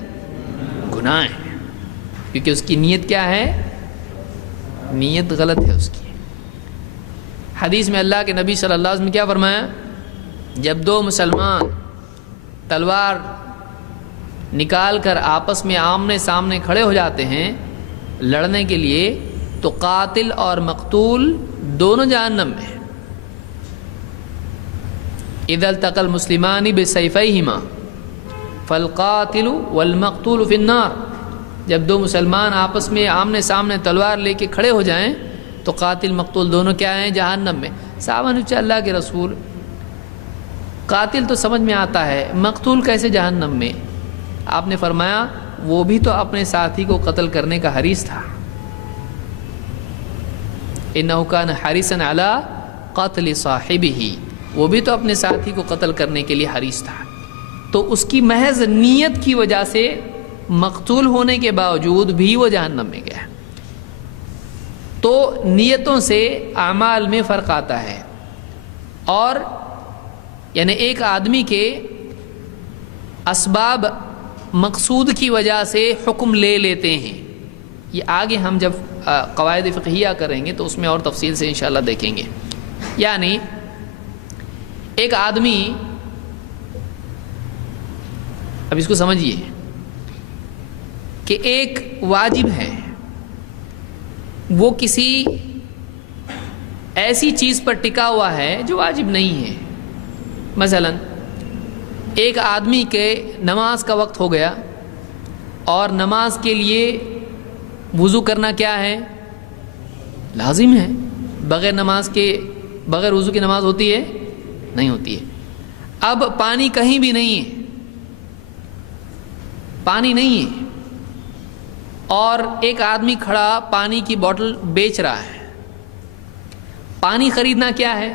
گناہ ہے، کیونکہ اس کی نیت کیا ہے؟ نیت غلط ہے اس کی. حدیث میں اللہ کے نبی صلی اللہ علیہ وسلم نے کیا فرمایا؟ جب 2 مسلمان تلوار نکال کر آپس میں آمنے سامنے کھڑے ہو جاتے ہیں لڑنے کے لیے، تو قاتل اور مقتول دونوں جہنم میں. اذا التقى المسلمان بسيفيهما فالقاتل والمقتول في النار. جب 2 مسلمان آپس میں آمنے سامنے تلوار لے کے کھڑے ہو جائیں تو قاتل مقتول دونوں کیا ہیں؟ جہنم میں. صحابہ نے پوچھا اللہ کے رسول، قاتل تو سمجھ میں آتا ہے، مقتول کیسے جہنم میں؟ آپ نے فرمایا وہ بھی تو اپنے ساتھی کو قتل کرنے کا حریص تھا. انه كان حريصا على قتل صاحبه، وہ بھی تو اپنے ساتھی کو قتل کرنے کے لیے حریص تھا. تو اس کی محض نیت کی وجہ سے مقتول ہونے کے باوجود بھی وہ جہنم میں گیا. تو نیتوں سے اعمال میں فرق آتا ہے. اور یعنی ایک آدمی کے اسباب مقصود کی وجہ سے حکم لے لیتے ہیں. یہ آگے ہم جب قواعد فقہیہ کریں گے تو اس میں اور تفصیل سے انشاءاللہ دیکھیں گے. یعنی ایک آدمی، اب اس کو سمجھیے کہ ایک واجب ہے، وہ کسی ایسی چیز پر ٹکا ہوا ہے جو واجب نہیں ہے. مثلا ایک آدمی کے نماز کا وقت ہو گیا اور نماز کے لیے وضو کرنا کیا ہے؟ لازم ہے. بغیر وضو کی نماز ہوتی ہے؟ نہیں ہوتی ہے. اب پانی کہیں بھی نہیں ہے، پانی نہیں ہے اور ایک آدمی کھڑا پانی کی بوتل بیچ رہا ہے. پانی خریدنا کیا ہے؟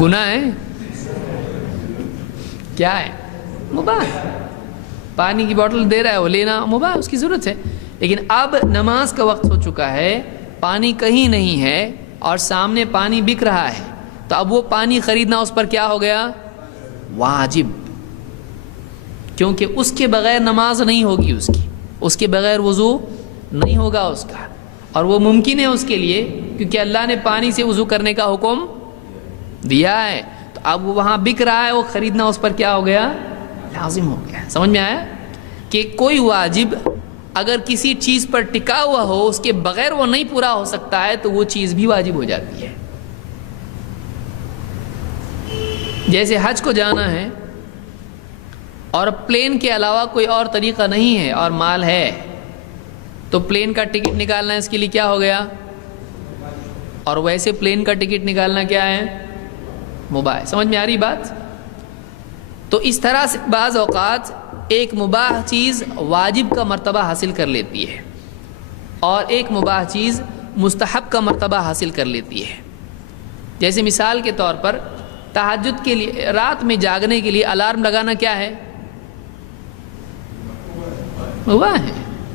گناہ ہے؟ کیا ہے؟ مباح. پانی کی بوتل دے رہا ہے وہ لینا مباح، اس کی ضرورت ہے. لیکن اب نماز کا وقت ہو چکا ہے، پانی کہیں نہیں ہے اور سامنے پانی بک رہا ہے، تو اب وہ پانی خریدنا اس پر کیا ہو گیا؟ واجب. کیونکہ اس کے بغیر نماز نہیں ہوگی، اس کے بغیر وضو نہیں ہوگا اس کا، اور وہ ممکن ہے اس کے لیے کیونکہ اللہ نے پانی سے وضو کرنے کا حکم دیا ہے. تو اب وہ وہاں بک رہا ہے، وہ خریدنا اس پر کیا ہو گیا؟ لازم ہو گیا. سمجھ میں آیا کہ کوئی واجب اگر کسی چیز پر ٹکا ہوا ہو، اس کے بغیر وہ نہیں پورا ہو سکتا ہے تو وہ چیز بھی واجب ہو جاتی ہے. جیسے حج کو جانا ہے اور پلین کے علاوہ کوئی اور طریقہ نہیں ہے اور مال ہے، تو پلین کا ٹکٹ نکالنا اس کے لیے کیا ہو گیا؟ اور ویسے پلین کا ٹکٹ نکالنا کیا ہے؟ مباح. سمجھ میں آ رہی بات؟ تو اس طرح سے بعض اوقات ایک مباح چیز واجب کا مرتبہ حاصل کر لیتی ہے اور ایک مباح چیز مستحب کا مرتبہ حاصل کر لیتی ہے. جیسے مثال کے طور پر تہجد کے لیے رات میں جاگنے کے لیے الارم لگانا کیا ہے؟ مباح ہے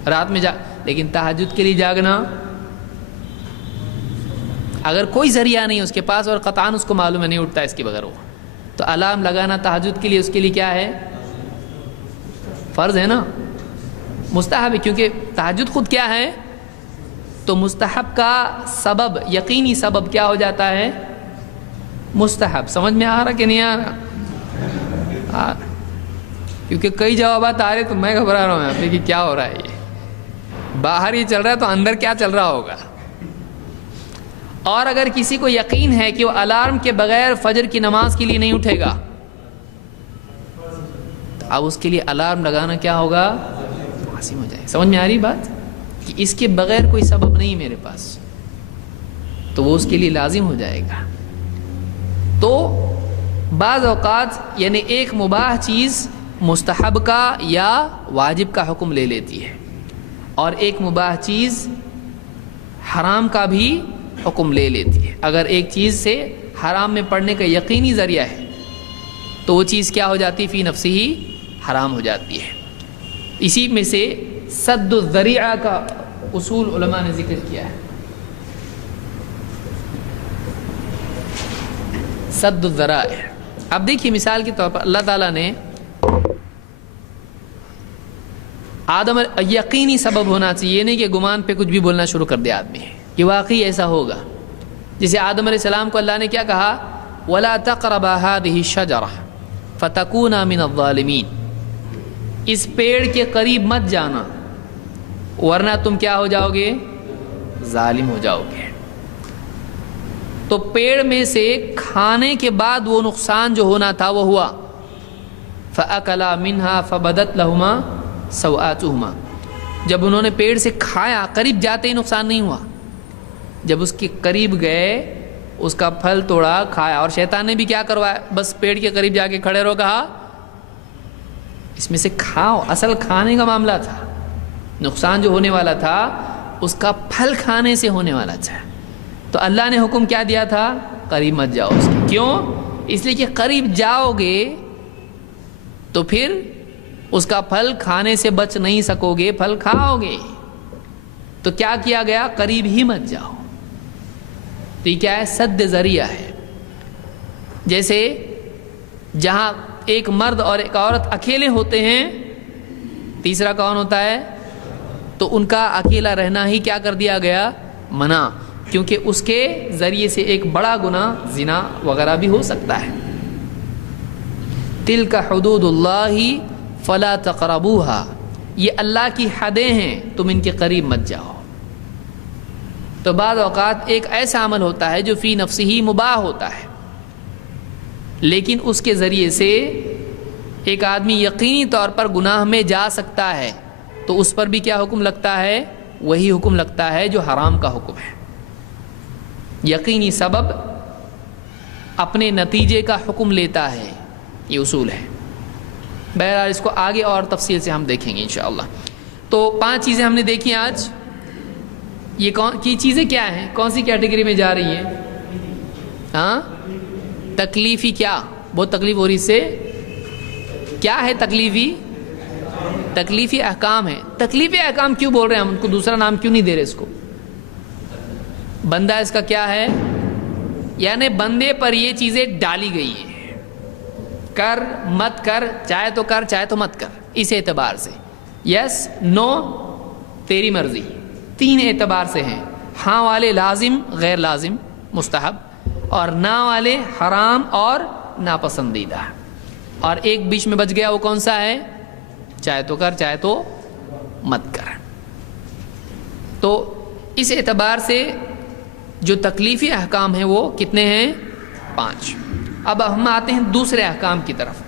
رات میں لیکن تہجد کے لیے جاگنا اگر کوئی ذریعہ نہیں اس کے پاس اور قطعاً اس کو معلوم ہے نہیں اٹھتا اس کے بغیر وہ، تو الارم لگانا تہجد کے لیے اس کے لیے کیا ہے؟ فرض ہے نا، مستحب ہے. کیونکہ تہجد خود کیا ہے؟ تو مستحب کا سبب، یقینی سبب کیا ہو جاتا ہے؟ مستحب. سمجھ میں آ رہا کہ نہیں آ رہا؟ کیونکہ کئی جوابات آ رہے تو میں گھبرا رہا ہوں یہاں پہ کہ کیا ہو رہا ہے. یہ باہر ہی چل رہا ہے تو اندر کیا چل رہا ہوگا. اور اگر کسی کو یقین ہے کہ وہ الارم کے بغیر فجر کی نماز کے لیے نہیں اٹھے گا، تو اب اس کے لیے الارم لگانا کیا ہوگا؟ لازم ہو جائے. سمجھ میں آ رہی بات کہ اس کے بغیر کوئی سبب نہیں میرے پاس، تو وہ اس کے لیے لازم ہو جائے گا. تو بعض اوقات یعنی ایک مباح چیز مستحب کا یا واجب کا حکم لے لیتی ہے اور ایک مباح چیز حرام کا بھی حکم لے لیتی ہے. اگر ایک چیز سے حرام میں پڑنے کا یقینی ذریعہ ہے تو وہ چیز کیا ہو جاتی ہے؟ فی نفسی ہی حرام ہو جاتی ہے. اسی میں سے سد الذریعہ کا اصول علماء نے ذکر کیا ہے. سد الذرائع. اب دیکھیے مثال کے طور پر اللہ تعالیٰ نے آدم یقینی سبب ہونا چاہیے، نہیں کہ گمان پہ کچھ بھی بولنا شروع کر دے آدمی کہ واقعی ایسا ہوگا. جیسے آدم علیہ السلام کو اللہ نے کیا کہا؟ وَلَا تَقْرَبَا هَذِهِ الشَّجَرَةَ فَتَكُونَا مِنَ الظَّالِمِينَ. اس پیڑ کے قریب مت جانا ورنہ تم کیا ہو جاؤ گے؟ ظالم ہو جاؤ گے. تو پیڑ میں سے کھانے کے بعد وہ نقصان جو ہونا تھا وہ ہوا. فَأَكَلَا مِنْهَا فَبَدَتْ لَهُمَا سَوْآتُهُمَا. جب انہوں نے پیڑ سے کھایا، قریب جاتے ہی نقصان نہیں ہوا، جب اس کے قریب گئے اس کا پھل توڑا کھایا، اور شیطان نے بھی کیا کروایا؟ بس پیڑ کے قریب جا کے کھڑے رہو، کہا اس میں سے کھاؤ. اصل کھانے کا معاملہ تھا، نقصان جو ہونے والا تھا اس کا پھل کھانے سے ہونے والا تھا. تو اللہ نے حکم کیا دیا تھا؟ قریب مت جاؤ اس کے. کیوں؟ اس لیے کہ قریب جاؤ گے تو پھر اس کا پھل کھانے سے بچ نہیں سکو گے، پھل کھاؤ گے. تو کیا کیا گیا؟ قریب ہی مت جاؤ. تو یہ کیا ہے؟ سد ذریعہ ہے. جیسے جہاں ایک مرد اور ایک عورت اکیلے ہوتے ہیں، تیسرا کون ہوتا ہے؟ تو ان کا اکیلا رہنا ہی کیا کر دیا گیا؟ منع. کیونکہ اس کے ذریعے سے ایک بڑا گناہ زنا وغیرہ بھی ہو سکتا ہے. تلک حدود اللہ فلا تقربوها. یہ اللہ کی حدیں ہیں، تم ان کے قریب مت جاؤ. تو بعض اوقات ایک ایسا عمل ہوتا ہے جو فی نفسہ ہی مباح ہوتا ہے، لیکن اس کے ذریعے سے ایک آدمی یقینی طور پر گناہ میں جا سکتا ہے، تو اس پر بھی کیا حکم لگتا ہے؟ وہی حکم لگتا ہے جو حرام کا حکم ہے. یقینی سبب اپنے نتیجے کا حکم لیتا ہے. یہ اصول ہے. بہرحال اس کو آگے اور تفصیل سے ہم دیکھیں گے انشاءاللہ. تو 5 چیزیں ہم نے دیکھی آج. یہ کون کی چیزیں کیا ہیں؟ کون سی کیٹیگری میں جا رہی ہیں؟ ہاں تکلیفی. کیا بہت تکلیف ہو رہی اس سے؟ کیا ہے تکلیفی؟ تکلیفی احکام ہے. تکلیفی احکام کیوں بول رہے ہیں ہم؟ ان کو دوسرا نام کیوں نہیں دے رہے اس کو؟ بندہ اس کا کیا ہے؟ یعنی بندے پر یہ چیزیں ڈالی گئی ہیں. کر مت کر، چاہے تو کر چاہے تو مت کر. اس اعتبار سے یس نو تیری مرضی. 3 اعتبار سے ہیں. ہاں والے لازم غیر لازم مستحب، اور نہ والے حرام اور ناپسندیدہ. اور ایک بیچ میں بچ گیا، وہ کون سا ہے؟ چاہے تو کر چاہے تو مت کر. تو اس اعتبار سے جو تکلیفی احکام ہیں وہ کتنے ہیں؟ 5. اب ہم آتے ہیں دوسرے احکام کی طرف،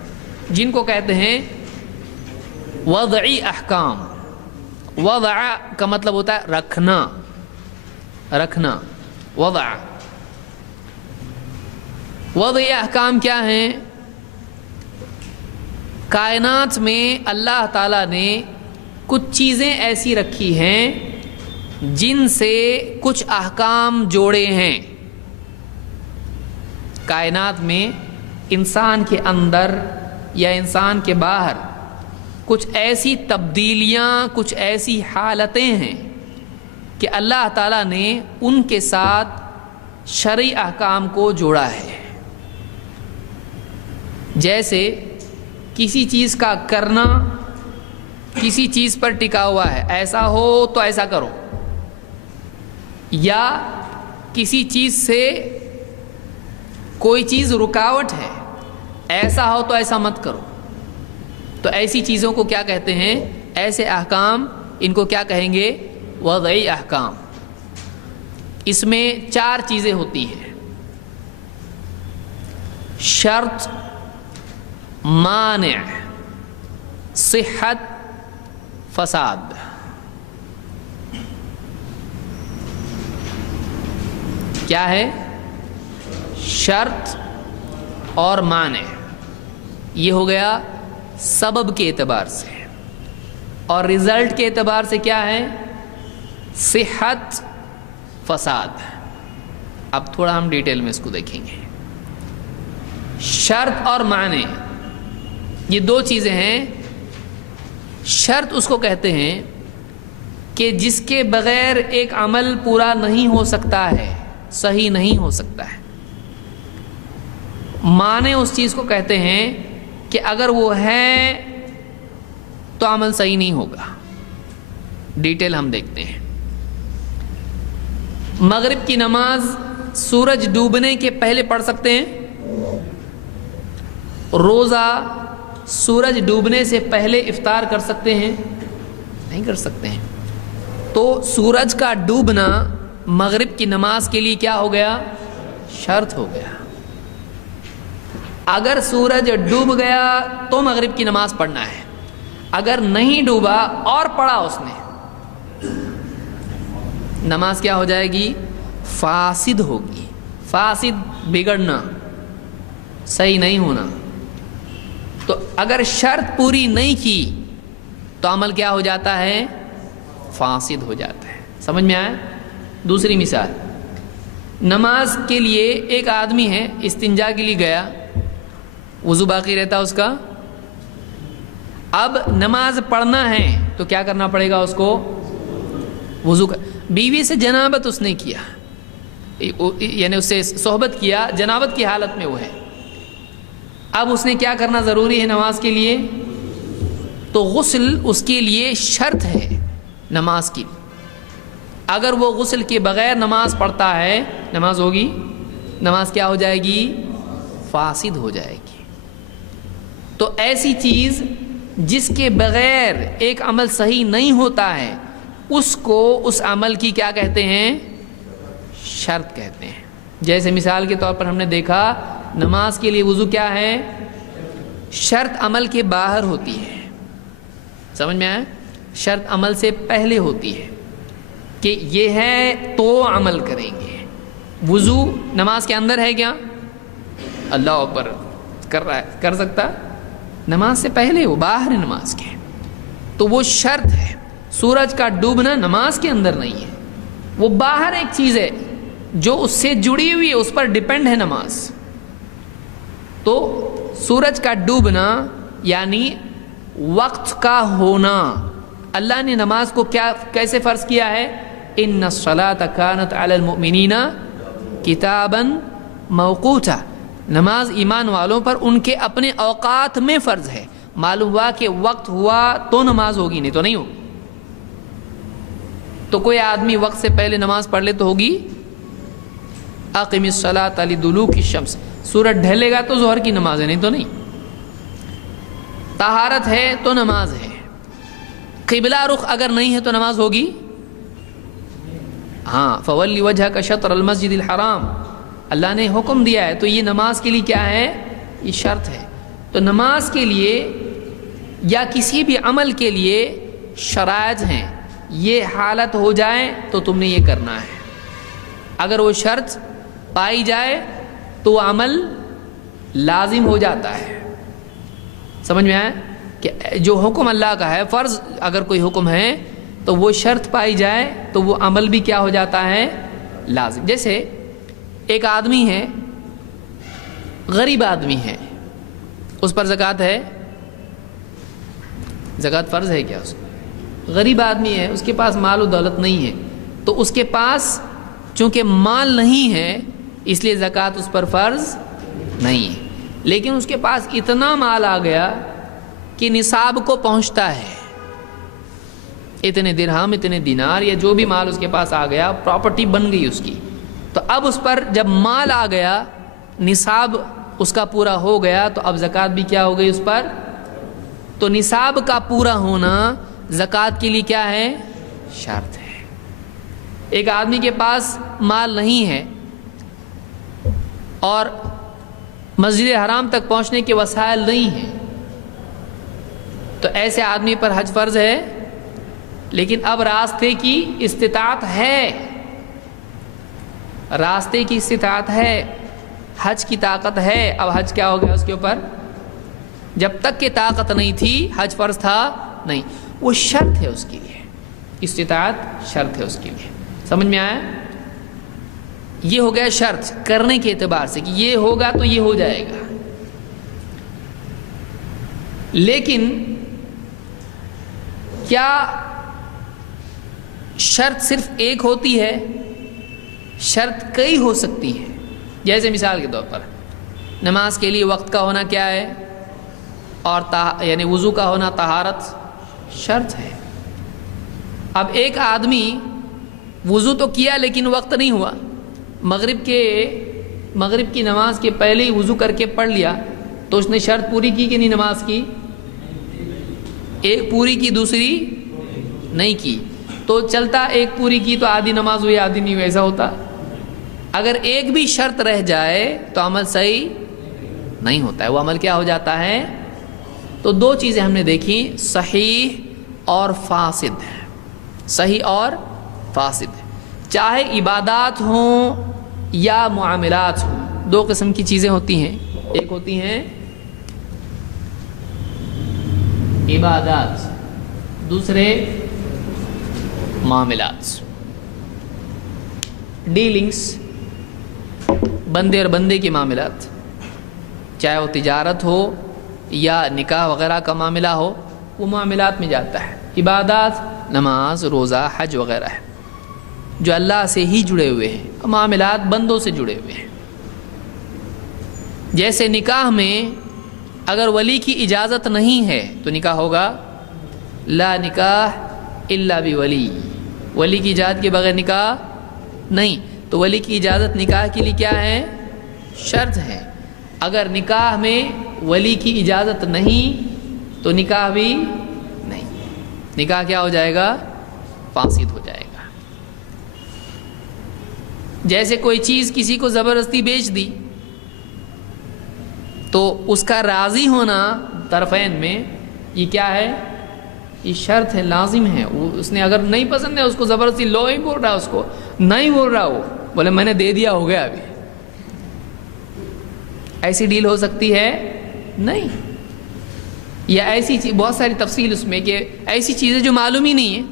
جن کو کہتے ہیں وضعی احکام. وضع کا مطلب ہوتا ہے رکھنا. رکھنا وضع. وضعی احکام کیا ہیں؟ کائنات میں اللہ تعالیٰ نے کچھ چیزیں ایسی رکھی ہیں جن سے کچھ احکام جوڑے ہیں. کائنات میں انسان کے اندر یا انسان کے باہر کچھ ایسی تبدیلیاں، کچھ ایسی حالتیں ہیں کہ اللہ تعالیٰ نے ان کے ساتھ شرعی احکام کو جوڑا ہے. جیسے کسی چیز کا کرنا کسی چیز پر ٹکا ہوا ہے، ایسا ہو تو ایسا کرو، یا کسی چیز سے کوئی چیز رکاوٹ ہے، ایسا ہو تو ایسا مت کرو. تو ایسی چیزوں کو کیا کہتے ہیں؟ ایسے احکام، ان کو کیا کہیں گے؟ وضعی احکام. اس میں 4 چیزیں ہوتی ہیں: شرط، مانع، صحت، فساد. کیا ہے؟ شرط اور مانع. یہ ہو گیا سبب کے اعتبار سے. اور رزلٹ کے اعتبار سے کیا ہے؟ صحت، فساد. اب تھوڑا ہم ڈیٹیل میں اس کو دیکھیں گے. شرط اور معنی یہ 2 چیزیں ہیں. شرط اس کو کہتے ہیں کہ جس کے بغیر ایک عمل پورا نہیں ہو سکتا ہے، صحیح نہیں ہو سکتا ہے. معنی اس چیز کو کہتے ہیں کہ اگر وہ ہے تو عمل صحیح نہیں ہوگا. ڈیٹیل ہم دیکھتے ہیں. مغرب کی نماز سورج ڈوبنے کے پہلے پڑھ سکتے ہیں. روزہ سورج ڈوبنے سے افطار افطار کر سکتے ہیں؟ نہیں کر سکتے ہیں. تو سورج کا ڈوبنا مغرب کی نماز کے لیے کیا ہو گیا؟ شرط ہو گیا. اگر سورج ڈوب گیا تو مغرب کی نماز پڑھنا ہے. اگر نہیں ڈوبا اور پڑھا اس نے، نماز کیا ہو جائے گی؟ فاسد ہوگی. فاسد بگڑنا، صحیح نہیں ہونا. تو اگر شرط پوری نہیں کی تو عمل کیا ہو جاتا ہے؟ فاسد ہو جاتا ہے. سمجھ میں آیا؟ دوسری مثال، نماز کے لیے ایک آدمی ہے، استنجا کے لیے گیا، وضو باقی رہتا اس کا. اب نماز پڑھنا ہے تو کیا کرنا پڑے گا اس کو؟ وضو کا. بیوی سے جنابت اس نے کیا، یعنی اس سے صحبت کیا، جنابت کی حالت میں وہ ہے. اب اس نے کیا کرنا ضروری ہے نماز کے لیے؟ تو غسل اس کے لیے شرط ہے نماز کی. اگر وہ غسل کے بغیر نماز پڑھتا ہے، نماز ہوگی؟ نماز کیا ہو جائے گی؟ فاسد ہو جائے گی. تو ایسی چیز جس کے بغیر ایک عمل صحیح نہیں ہوتا ہے، اس کو اس عمل کی کیا کہتے ہیں؟ شرط کہتے ہیں. جیسے مثال کے طور پر ہم نے دیکھا نماز کے لیے وضو کیا ہے؟ شرط عمل کے باہر ہوتی ہے. سمجھ میں آیا؟ شرط عمل سے پہلے ہوتی ہے کہ یہ ہے تو عمل کریں گے. وضو نماز کے اندر ہے کیا؟ اللہ اکبر کر رہا ہے، کر سکتا؟ نماز سے پہلے وہ باہر نماز کے، تو وہ شرط ہے۔ سورج کا ڈوبنا نماز کے اندر نہیں ہے، وہ باہر ایک چیز ہے جو اس سے جڑی ہوئی ہے، اس پر ڈیپینڈ ہے نماز۔ تو سورج کا ڈوبنا یعنی وقت کا ہونا، اللہ نے نماز کو کیسے فرض کیا ہے؟ ان الصلاۃ کانت علی المؤمنین کتابا موقوتا، نماز ایمان والوں پر ان کے اپنے اوقات میں فرض ہے۔ معلوم ہوا کہ وقت ہوا تو نماز ہوگی، نہیں تو نہیں ہوگی۔ تو کوئی آدمی وقت سے پہلے نماز پڑھ لے تو ہوگی؟ اقم الصلاۃ لدلوک الشمس، سورج ڈھلے گا تو ظہر کی نماز ہے، نہیں تو نہیں۔ طہارت ہے تو نماز ہے، قبلہ رخ اگر نہیں ہے تو نماز ہوگی؟ ہاں، فولی وجہک شطر المسجد الحرام، اللہ نے حکم دیا ہے، تو یہ نماز کے لیے کیا ہے؟ یہ شرط ہے۔ تو نماز کے لیے یا کسی بھی عمل کے لیے شرائط ہیں، یہ حالت ہو جائے تو تم نے یہ کرنا ہے۔ اگر وہ شرط پائی جائے تو وہ عمل لازم ہو جاتا ہے۔ سمجھ میں آیا کہ جو حکم اللہ کا ہے، فرض اگر کوئی حکم ہے تو وہ شرط پائی جائے تو وہ عمل بھی کیا ہو جاتا ہے؟ لازم۔ جیسے ایک آدمی ہے، غریب آدمی ہے، اس پر زکوٰۃ ہے؟ زکوٰۃ فرض ہے کیا اس پر؟ غریب آدمی ہے، اس کے پاس مال و دولت نہیں ہے، تو اس کے پاس چونکہ مال نہیں ہے اس لیے زکوٰۃ اس پر فرض نہیں ہے، لیکن اس کے پاس اتنا مال آ گیا کہ نصاب کو پہنچتا ہے، اتنے درہم، اتنے دینار، یا جو بھی مال اس کے پاس آ گیا، پراپرٹی بن گئی اس کی، تو اب اس پر جب مال آ گیا، نصاب اس کا پورا ہو گیا، تو اب زکوٰۃ بھی کیا ہو گئی اس پر؟ تو نصاب کا پورا ہونا زکوٰۃ کے لیے کیا ہے؟ شرط ہے۔ ایک آدمی کے پاس مال نہیں ہے اور مسجد حرام تک پہنچنے کے وسائل نہیں ہیں، تو ایسے آدمی پر حج فرض ہے، لیکن اب راستے کی استطاعت ہے، راستے کی استطاعت ہے، حج کی طاقت ہے، اب حج کیا ہو گیا اس کے اوپر؟ جب تک کہ طاقت نہیں تھی حج فرض تھا نہیں، وہ شرط ہے اس کے لیے، استطاعت شرط ہے اس کے لیے۔ سمجھ میں آیا؟ یہ ہو گیا شرط کرنے کے اعتبار سے کہ یہ ہوگا تو یہ ہو جائے گا، لیکن کیا شرط صرف ایک ہوتی ہے؟ شرط کئی ہو سکتی ہے۔ جیسے مثال کے طور پر نماز کے لیے وقت کا ہونا کیا ہے؟ اور یعنی وضو کا ہونا طہارت شرط ہے۔ اب ایک آدمی وضو تو کیا لیکن وقت نہیں ہوا، مغرب کی نماز کے پہلے ہی وضو کر کے پڑھ لیا، تو اس نے شرط پوری کی کہ نہیں نماز کی؟ ایک پوری کی دوسری نہیں کی، تو چلتا ایک پوری کی تو آدھی نماز ہوئی آدھی نہیں ہوئی، ایسا ہوتا؟ اگر ایک بھی شرط رہ جائے تو عمل صحیح نہیں ہوتا ہے، وہ عمل کیا ہو جاتا ہے؟ تو دو چیزیں ہم نے دیکھی، صحیح اور فاسد، صحیح اور فاسد، چاہے عبادات ہوں یا معاملات ہوں، دو قسم کی چیزیں ہوتی ہیں، ایک ہوتی ہیں عبادات، دوسرے معاملات، ڈیلنگس، بندے اور بندے کے معاملات، چاہے وہ تجارت ہو یا نکاح وغیرہ کا معاملہ ہو، وہ معاملات میں جاتا ہے۔ عبادات نماز، روزہ، حج وغیرہ ہے جو اللہ سے ہی جڑے ہوئے ہیں، معاملات بندوں سے جڑے ہوئے ہیں۔ جیسے نکاح میں اگر ولی کی اجازت نہیں ہے تو نکاح ہوگا؟ لا نکاح الا بولی، ولی کی اجازت کے بغیر نکاح نہیں، تو ولی کی اجازت نکاح کے لیے کیا ہے؟ شرط ہے۔ اگر نکاح میں ولی کی اجازت نہیں تو نکاح بھی نہیں، نکاح کیا ہو جائے گا؟ فاسد ہو جائے گا۔ جیسے کوئی چیز کسی کو زبردستی بیچ دی تو اس کا راضی ہونا طرفین میں یہ کیا ہے؟ یہ شرط ہے، لازم ہے۔ اس نے اگر نہیں پسند ہے اس کو زبردستی لو ہی بول رہا، اس کو نہیں بول رہا، وہ بولے میں نے دے دیا ہو گیا ابھی، ایسی ڈیل ہو سکتی ہے؟ نہیں. یا ایسی چیز، بہت ساری تفصیل اس میں، کہ ایسی چیزیں جو معلوم ہی نہیں ہے.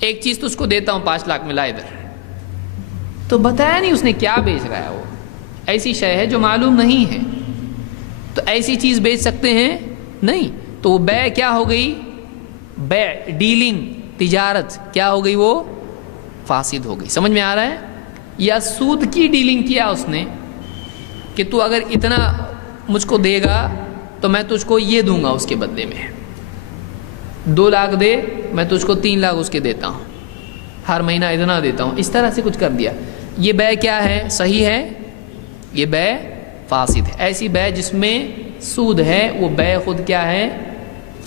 ایک چیز تو اس کو دیتا ہوں 5 لاکھ میں، لا ادھر، تو بتایا نہیں اس نے کیا بیچ رہا ہے. وہ ایسی شے ہے جو معلوم نہیں ہے، تو ایسی چیز بیچ سکتے ہیں؟ نہیں. تو وہ بیع کیا ہو گئی؟ بیع، ڈیلنگ، تجارت کیا ہو گئی؟ وہ فاسد ہو گئی. سمجھ میں آ رہا ہے؟ یا سود کی ڈیلنگ کیا اس نے کہ تو اگر اتنا مجھ کو دے گا تو میں تجھ کو یہ دوں گا اس کے بدلے میں، 2 لاکھ دے، میں تجھ کو 3 لاکھ اس کے دیتا ہوں، ہر مہینہ اتنا دیتا ہوں. اس طرح سے کچھ کر دیا. یہ بیع کیا ہے؟ صحیح ہے؟ یہ بیع فاسد ہے. ایسی بیع جس میں سود ہے وہ بیع خود کیا ہے؟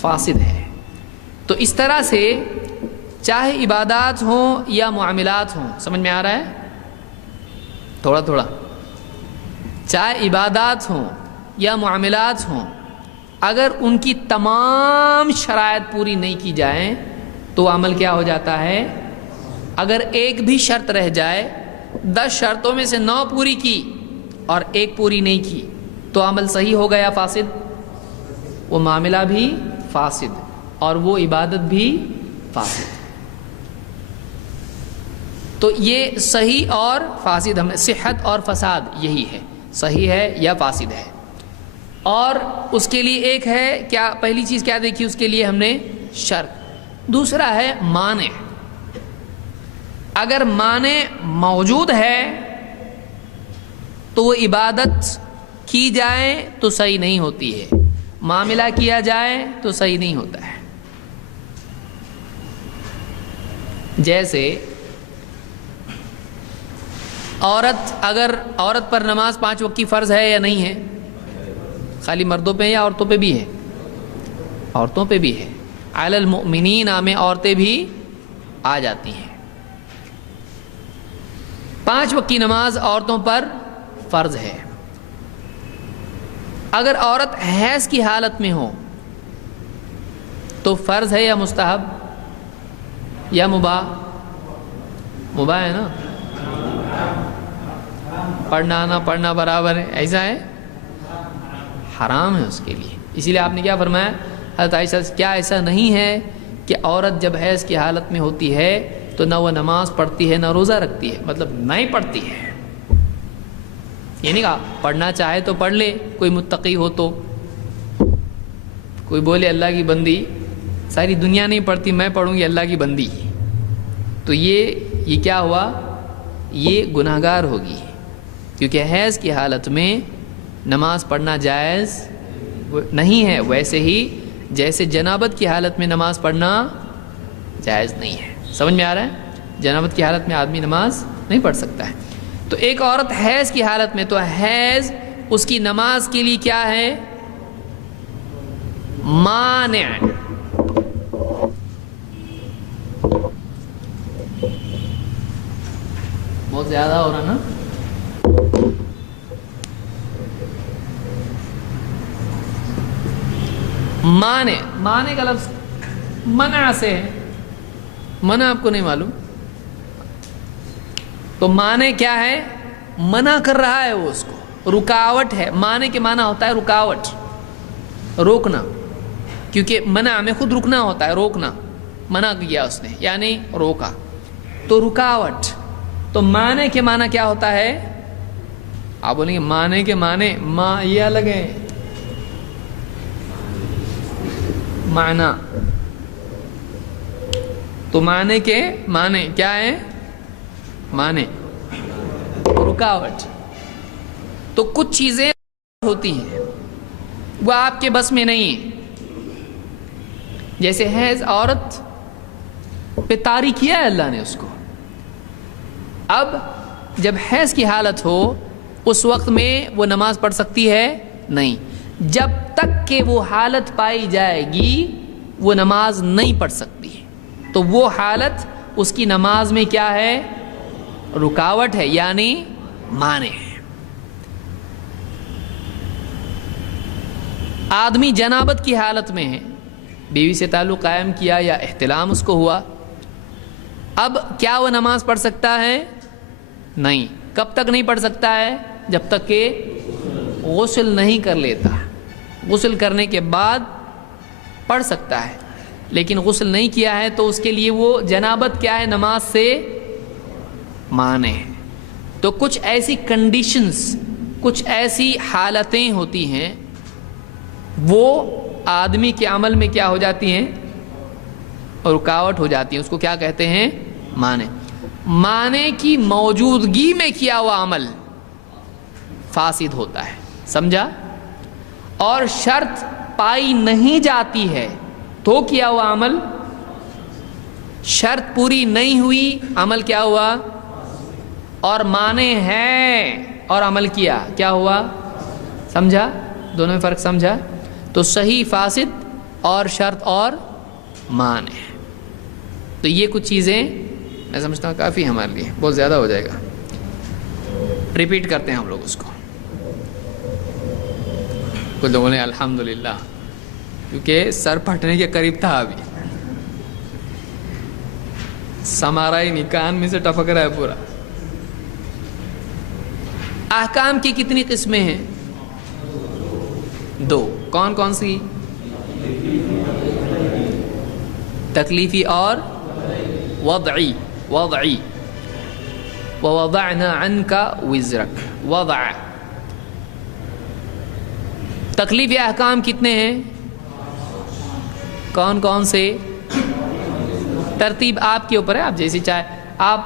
فاسد ہے. تو اس طرح سے چاہے عبادات ہوں یا معاملات ہوں، سمجھ میں آ رہا ہے؟ تھوڑا تھوڑا. چاہے عبادات ہوں یا معاملات ہوں، اگر ان کی تمام شرائط پوری نہیں کی جائیں تو عمل کیا ہو جاتا ہے؟ اگر ایک بھی شرط رہ جائے، 10 شرطوں میں سے 9 پوری کی اور ایک پوری نہیں کی، تو عمل صحیح ہو گیا فاسد؟ وہ معاملہ بھی فاسد اور وہ عبادت بھی فاسد. تو یہ صحیح اور فاسد، ہم نے صحت اور فساد یہی ہے، صحیح ہے یا فاسد ہے. اور اس کے لیے ایک ہے کیا، پہلی چیز کیا دیکھی اس کے لیے ہم نے؟ شرط. دوسرا ہے مانع. اگر مانع موجود ہے تو وہ عبادت کی جائے تو صحیح نہیں ہوتی ہے، معاملہ کیا جائے تو صحیح نہیں ہوتا ہے. جیسے اگر عورت پر نماز 5 وقت کی فرض ہے یا نہیں ہے؟ خالی مردوں پہ یا عورتوں پہ بھی ہے؟ عورتوں پہ بھی ہے. علی المؤمنین میں عورتیں بھی آ جاتی ہیں. 5 وقت کی نماز عورتوں پر فرض ہے. اگر عورت حیض کی حالت میں ہو تو فرض ہے یا مستحب یا مباح؟ مباح ہے نا، پڑھنا نہ پڑھنا برابر ہے، ایسا ہے؟ حرام ہے اس کے لیے. اسی لیے آپ نے کیا فرمایا حضرت عائشہ سے، کیا ایسا نہیں ہے کہ عورت جب حیض کی حالت میں ہوتی ہے تو نہ وہ نماز پڑھتی ہے نہ روزہ رکھتی ہے؟ مطلب نہیں پڑھتی ہے. یہ نہیں کہا پڑھنا چاہے تو پڑھ لے، کوئی متقی ہو تو. کوئی بولے اللہ کی بندی، ساری دنیا نہیں پڑھتی، میں پڑھوں گی اللہ کی بندی، تو یہ کیا ہوا؟ یہ گناہگار ہوگی، کیونکہ حیض کی حالت میں نماز پڑھنا جائز نہیں ہے. ویسے ہی جیسے جنابت کی حالت میں نماز پڑھنا جائز نہیں ہے. سمجھ میں آ رہا ہے؟ جنابت کی حالت میں آدمی نماز نہیں پڑھ سکتا ہے. تو ایک عورت حیض کی حالت میں، تو حیض اس کی نماز کے لیے کیا ہے؟ مانع. بہت زیادہ ہو رہا نا. مانع کا لفظ منع سے ہے. منع آپ کو نہیں معلوم؟ تو مانع کیا ہے؟ منع کر رہا ہے وہ، اس کو رکاوٹ ہے. مانع کے معنی ہوتا ہے رکاوٹ، روکنا، کیونکہ منع میں خود رکنا ہوتا ہے، روکنا. منع کیا اس نے یعنی روکا، تو رکاوٹ. تو معنی کے معنی کیا ہوتا ہے؟ آپ بولیں گے معنی کے معنی یہ الگ ہے. معنی تو معنی کے معنی کیا ہے؟ معنی رکاوٹ. تو کچھ چیزیں ہوتی ہیں وہ آپ کے بس میں نہیں ہیں. جیسے حیض عورت پہ طاری کیا ہے اللہ نے اس کو. اب جب حیض کی حالت ہو اس وقت میں وہ نماز پڑھ سکتی ہے؟ نہیں. جب تک کہ وہ حالت پائی جائے گی وہ نماز نہیں پڑھ سکتی. تو وہ حالت اس کی نماز میں کیا ہے؟ رکاوٹ ہے، یعنی مانع ہے. آدمی جنابت کی حالت میں ہے، بیوی سے تعلق قائم کیا یا احتلام اس کو ہوا، اب کیا وہ نماز پڑھ سکتا ہے؟ نہیں. کب تک نہیں پڑھ سکتا ہے؟ جب تک کہ غسل نہیں کر لیتا، غسل کرنے کے بعد پڑھ سکتا ہے، لیکن غسل نہیں کیا ہے تو اس کے لیے وہ جنابت کیا ہے، نماز سے مانے ہے۔ تو کچھ ایسی کنڈیشنز، کچھ ایسی حالتیں ہوتی ہیں وہ آدمی کے عمل میں کیا ہو جاتی ہیں، اور رکاوٹ ہو جاتی ہیں، اس کو کیا کہتے ہیں، مانے کی موجودگی میں کیا ہوا عمل فاسد ہوتا ہے، سمجھا؟ اور شرط پائی نہیں جاتی ہے تو کیا ہوا عمل، شرط پوری نہیں ہوئی، عمل کیا ہوا، اور مانے ہیں اور عمل کیا، کیا ہوا، سمجھا؟ دونوں میں فرق سمجھا؟ تو صحیح فاسد اور شرط اور مانے۔ تو یہ کچھ چیزیں میں سمجھتا ہوں کافی ہمارے لیے، بہت زیادہ ہو جائے گا، ریپیٹ کرتے ہیں ہم لوگ اس کو۔ کچھ لوگوں نے الحمدللہ، کیونکہ سر پھٹنے کے قریب تھا، ابھی سمارا ہی نہیں، کان میں سے ٹپک رہا ہے پورا۔ احکام کی کتنی قسمیں ہیں؟ 2۔ کون کون سی؟ تکلیفی اور وضعی۔ وَوَضَعْنَا عَنْكَ وِزْرَكَ، وضع۔ تکلیفی احکام کتنے ہیں؟ کون کون سے؟ ترتیب آپ کے اوپر ہے، آپ جیسی چاہے، آپ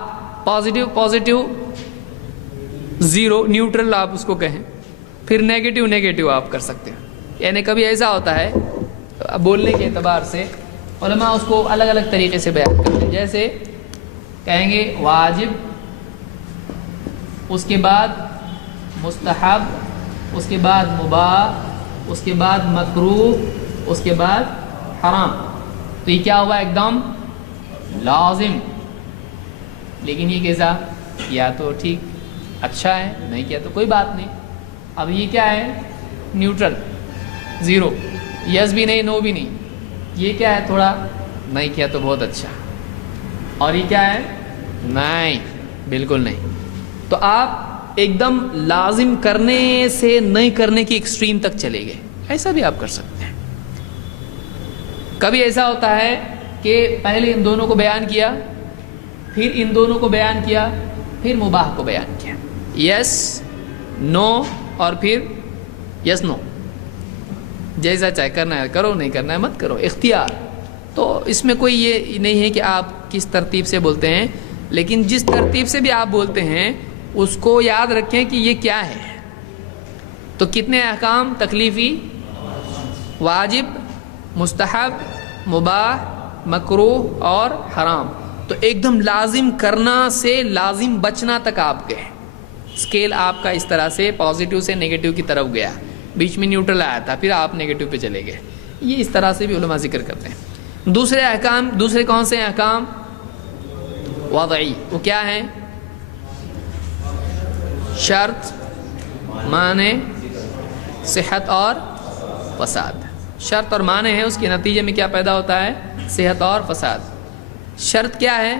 پازیٹیو 0، نیوٹرل آپ اس کو کہیں، پھر نیگیٹو آپ کر سکتے ہیں۔ یعنی کبھی ایسا ہوتا ہے بولنے کے اعتبار سے علماء اس کو الگ الگ طریقے سے بیان کرتے ہیں، جیسے کہیں گے واجب، اس کے بعد مستحب، اس کے بعد مباح، اس کے بعد مکروہ، اس کے بعد حرام۔ تو یہ کیا ہوا، ایک دم لازم۔ لیکن یہ کیسا، یا تو ٹھیک اچھا ہے، نہیں کیا تو کوئی بات نہیں۔ اب یہ کیا ہے، نیوٹرل، 0، یس بھی نہیں، نو بھی نہیں۔ یہ کیا ہے، تھوڑا نہیں کیا تو بہت اچھا، اور یہ کیا ہے، نہیں، بالکل نہیں۔ تو آپ ایک دم لازم کرنے سے نہیں کرنے کی ایکسٹریم تک چلے گئے، ایسا بھی آپ کر سکتے ہیں۔ کبھی ایسا ہوتا ہے کہ پہلے ان دونوں کو بیان کیا، پھر ان دونوں کو بیان کیا، پھر مباح کو بیان کیا، یس نو، اور پھر یس نو، جیسا چاہے کرنا ہے کرو، نہیں کرنا ہے مت کرو، اختیار۔ تو اس میں کوئی یہ نہیں ہے کہ آپ کس ترتیب سے بولتے ہیں، لیکن جس ترتیب سے بھی آپ بولتے ہیں اس کو یاد رکھیں کہ یہ کیا ہے۔ تو کتنے احکام، تکلیفی، واجب، مستحب، مباح، مکروہ اور حرام۔ تو ایک دم لازم کرنا سے لازم بچنا تک آپ گئے، اسکیل آپ کا اس طرح سے پازیٹیو سے نیگیٹو کی طرف گیا، بیچ میں نیوٹرل آیا تھا، پھر آپ نیگیٹو پہ چلے گئے۔ یہ اس طرح سے بھی علماء ذکر کرتے ہیں۔ دوسرے احکام، دوسرے کون سے احکام، وضعی، وہ کیا ہیں، شرط، معنی، صحت اور فساد۔ شرط اور معنی ہے، اس کے نتیجے میں کیا پیدا ہوتا ہے، صحت اور فساد۔ شرط کیا ہے،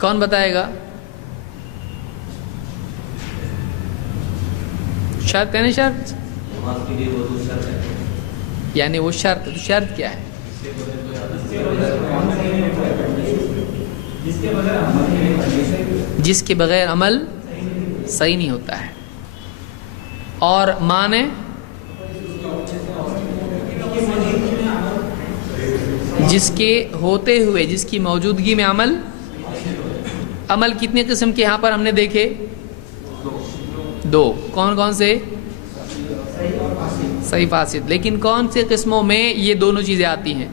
کون بتائے گا؟ شرط ہے نا، شرط یعنی وہ شرط، شرط کیا ہے، جس کے بغیر عمل صحیح نہیں ہوتا ہے۔ اور معنی، جس کے ہوتے ہوئے، جس کی موجودگی میں عمل۔ عمل کتنے قسم کے یہاں پر ہم نے دیکھے، 2۔ کون کون سے، صحیح فاسد۔ لیکن کون سے قسموں میں یہ دونوں چیزیں آتی ہیں؟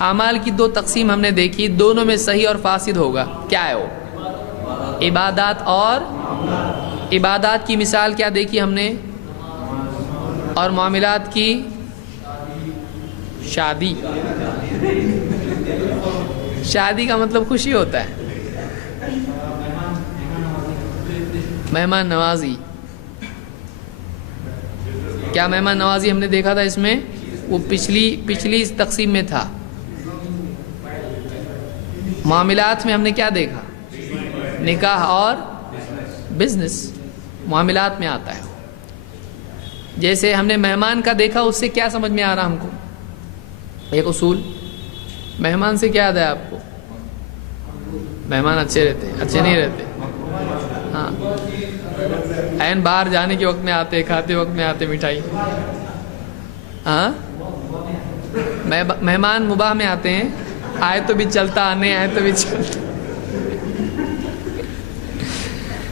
اعمال کی 2 تقسیم ہم نے دیکھی، دونوں میں صحیح اور فاسد ہوگا، کیا ہے وہ، عبادات اور عبادات کی مثال کیا دیکھی ہم نے، اور معاملات کی شادی۔ شادی کا مطلب خوشی ہوتا ہے، مہمان نوازی۔ کیا مہمان نوازی ہم نے دیکھا تھا اس میں، وہ پچھلی تقسیم میں تھا۔ معاملات میں ہم نے کیا دیکھا، نکاح اور بزنس معاملات میں آتا ہے. جیسے ہم نے مہمان کا دیکھا, اس سے کیا سمجھ میں آ رہا ہم کو؟ ایک اصول, مہمان سے کیا یاد ہے آپ کو؟ مہمان اچھے رہتے ہیں, اچھے نہیں رہتے. ہاں, عین باہر جانے کے وقت میں آتے, کھاتے وقت میں آتے مٹھائی. ہاں, مہمان مباح میں آتے ہیں, آئے تو بھی چلتا, آنے آئے تو بھی چلتا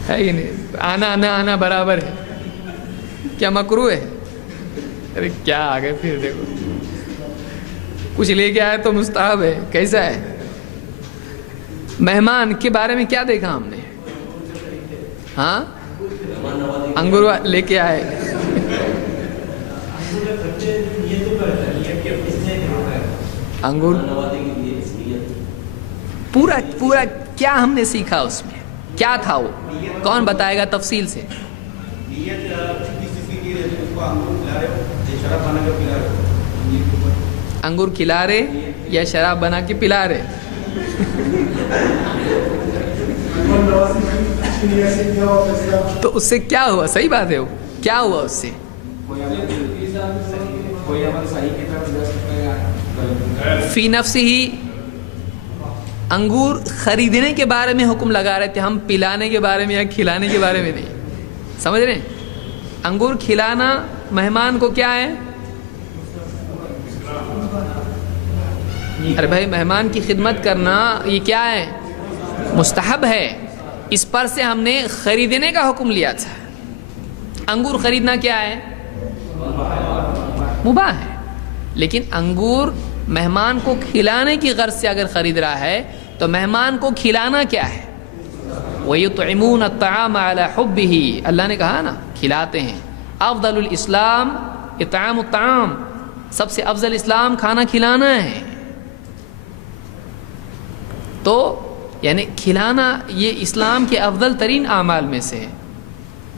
ہے کہ نہیں؟ آنا آنا آنا برابر ہے. کیا مکروہ ہے؟ ارے کیا آ گئے پھر, دیکھو کچھ لے کے آئے تو مستحب ہے. کیسا ہے؟ مہمان کے بارے میں کیا دیکھا ہم نے؟ ہاں, انگور لے کے آئے. انگور پورا پورا کیا ہم نے سیکھا اس میں؟ کیا تھا وہ؟ کون بتائے گا تفصیل سے؟ انگور کھلا رہے یا شراب بنا کے پلا رہے؟ تو اس سے کیا ہوا؟ صحیح بات ہے, وہ کیا ہوا اس سے؟ فی نفس ہی انگور خریدنے کے بارے میں حکم لگا رہے تھے, ہم پلانے کے بارے میں یا کھلانے کے بارے میں نہیں. سمجھ رہے ہیں؟ انگور کھلانا مہمان کو کیا ہے؟ ارے بھائی, مہمان کی خدمت کرنا یہ کیا ہے؟ مستحب ہے. اس پر سے ہم نے خریدنے کا حکم لیا تھا. انگور خریدنا کیا ہے؟ مباح ہے. لیکن انگور مہمان کو کھلانے کی غرض سے اگر خرید رہا ہے تو مہمان کو کھلانا کیا ہے؟ وَيُطْعِمُونَ الطَّعَامَ عَلَى حُبِّهِ, اللہ نے کہا نا کھلاتے ہیں. افضل الاسلام اطعام الطعام, سب سے افضل اسلام کھانا کھلانا ہے. تو یعنی کھلانا یہ اسلام کے افضل ترین اعمال میں سے ہے,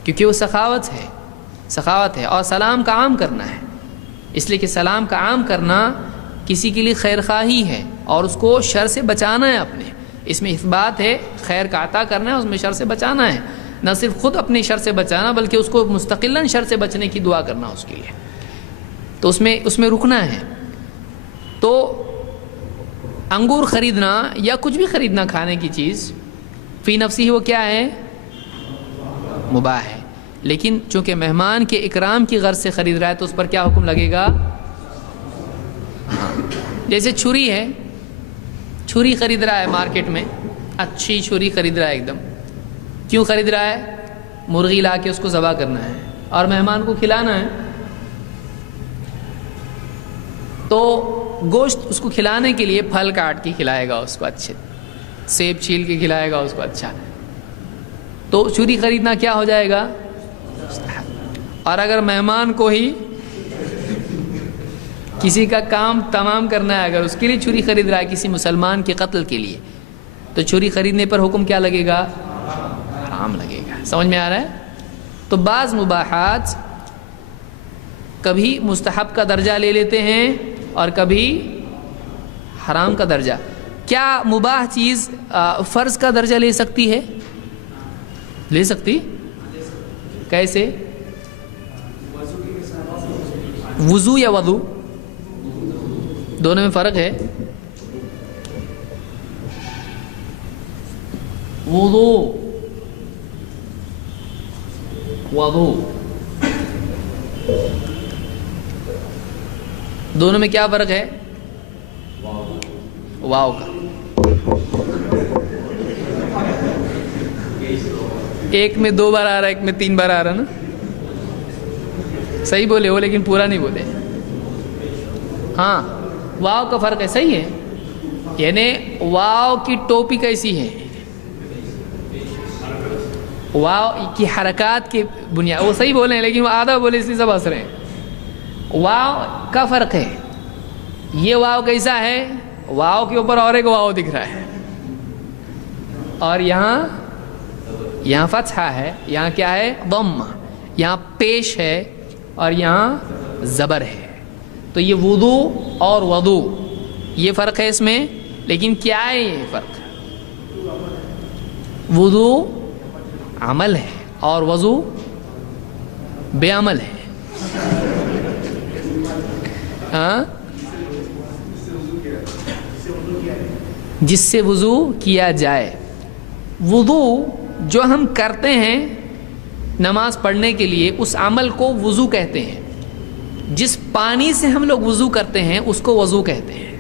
کیونکہ وہ سخاوت ہے, سخاوت ہے. اور سلام کا عام کرنا ہے, اس لیے کہ سلام کا عام کرنا کسی کے لیے خیر خواہی ہے اور اس کو شر سے بچانا ہے اپنے. اس میں اثبات ہے خیر کا عطا کرنا ہے, اس میں شر سے بچانا ہے. نہ صرف خود اپنے شر سے بچانا بلکہ اس کو مستقلاً شر سے بچنے کی دعا کرنا اس کے لیے. تو اس میں رکنا ہے. تو انگور خریدنا یا کچھ بھی خریدنا کھانے کی چیز فی نفسی وہ کیا ہے؟ مباح ہے. لیکن چونکہ مہمان کے اکرام کی غرض سے خرید رہا ہے تو اس پر کیا حکم لگے گا؟ جیسے چھری ہے, چھری خرید رہا ہے مارکیٹ میں, اچھی چھری خرید رہا ہے ایک دم. کیوں خرید رہا ہے؟ مرغی لا کے اس کو ذبح کرنا ہے اور مہمان کو کھلانا ہے. تو گوشت اس کو کھلانے کے لیے پھل کاٹ کے کھلائے گا اس کو, اچھے سیب چھیل کے کھلائے گا اس کو اچھا. تو چھری خریدنا کیا ہو جائے گا؟ اور اگر مہمان کو ہی کسی کا کام تمام کرنا ہے, اگر اس کے لیے چھری خرید رہا ہے کسی مسلمان کے قتل کے لیے, تو چھری خریدنے پر حکم کیا لگے گا؟ حرام لگے گا. سمجھ میں آ رہا ہے؟ تو بعض مباحات کبھی مستحب کا درجہ لے لیتے ہیں اور کبھی حرام کا درجہ. کیا مباح چیز فرض کا درجہ لے سکتی ہے؟ لے سکتی؟ کیسے؟ وضو یا وضو؟ دونوں میں فرق ہے. وضو وضو دونوں میں کیا فرق ہے؟ واو کا. ایک میں 2 بار آ رہا ہے, ایک میں 3 بار آ رہا ہے نا. صحیح بولے ہو لیکن پورا نہیں بولے. ہاں, واو کا فرق ہے. صحیح ہے, یعنی واو کی ٹوپی کیسی ہے؟ واو کی حرکات کی بنیاد, وہ صحیح بولے ہیں لیکن وہ آدھا بولے اس لیے سب ہنس رہے ہیں. واو کا فرق ہے. یہ واو کیسا ہے؟ واو کے اوپر اور ایک واو دکھ رہا ہے, اور یہاں فتحہ ہے, یہاں کیا ہے؟ ضم. یہاں پیش ہے اور یہاں زبر ہے. تو یہ وضو اور وضو یہ فرق ہے اس میں. لیکن کیا ہے یہ فرق؟ وضو عمل ہے اور وضو بے عمل ہے. ہاں جس سے وضو کیا جائے. وضو جو ہم کرتے ہیں نماز پڑھنے کے لیے اس عمل کو وضو کہتے ہیں. جس پانی سے ہم لوگ وضو کرتے ہیں اس کو وضو کہتے ہیں.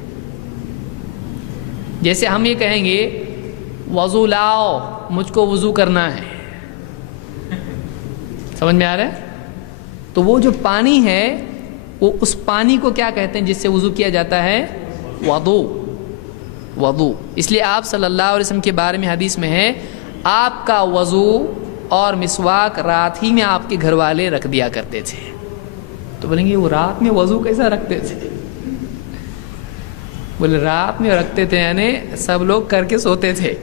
جیسے ہم یہ کہیں گے وضو لاؤ مجھ کو وضو کرنا ہے. سمجھ میں آ رہا ہے؟ تو وہ جو پانی ہے وہ اس پانی کو کیا کہتے ہیں جس سے وضو کیا جاتا ہے؟ وضو. وضو. اس لیے آپ صلی اللہ علیہ وسلم کے بارے میں حدیث میں ہے آپ کا وضو اور مسواک رات ہی میں آپ کے گھر والے رکھ دیا کرتے تھے. تو بولیں گے وہ رات میں وضو کیسا رکھتے تھے؟ بولے رات میں رکھتے تھے یعنی سب لوگ کر کے سوتے تھے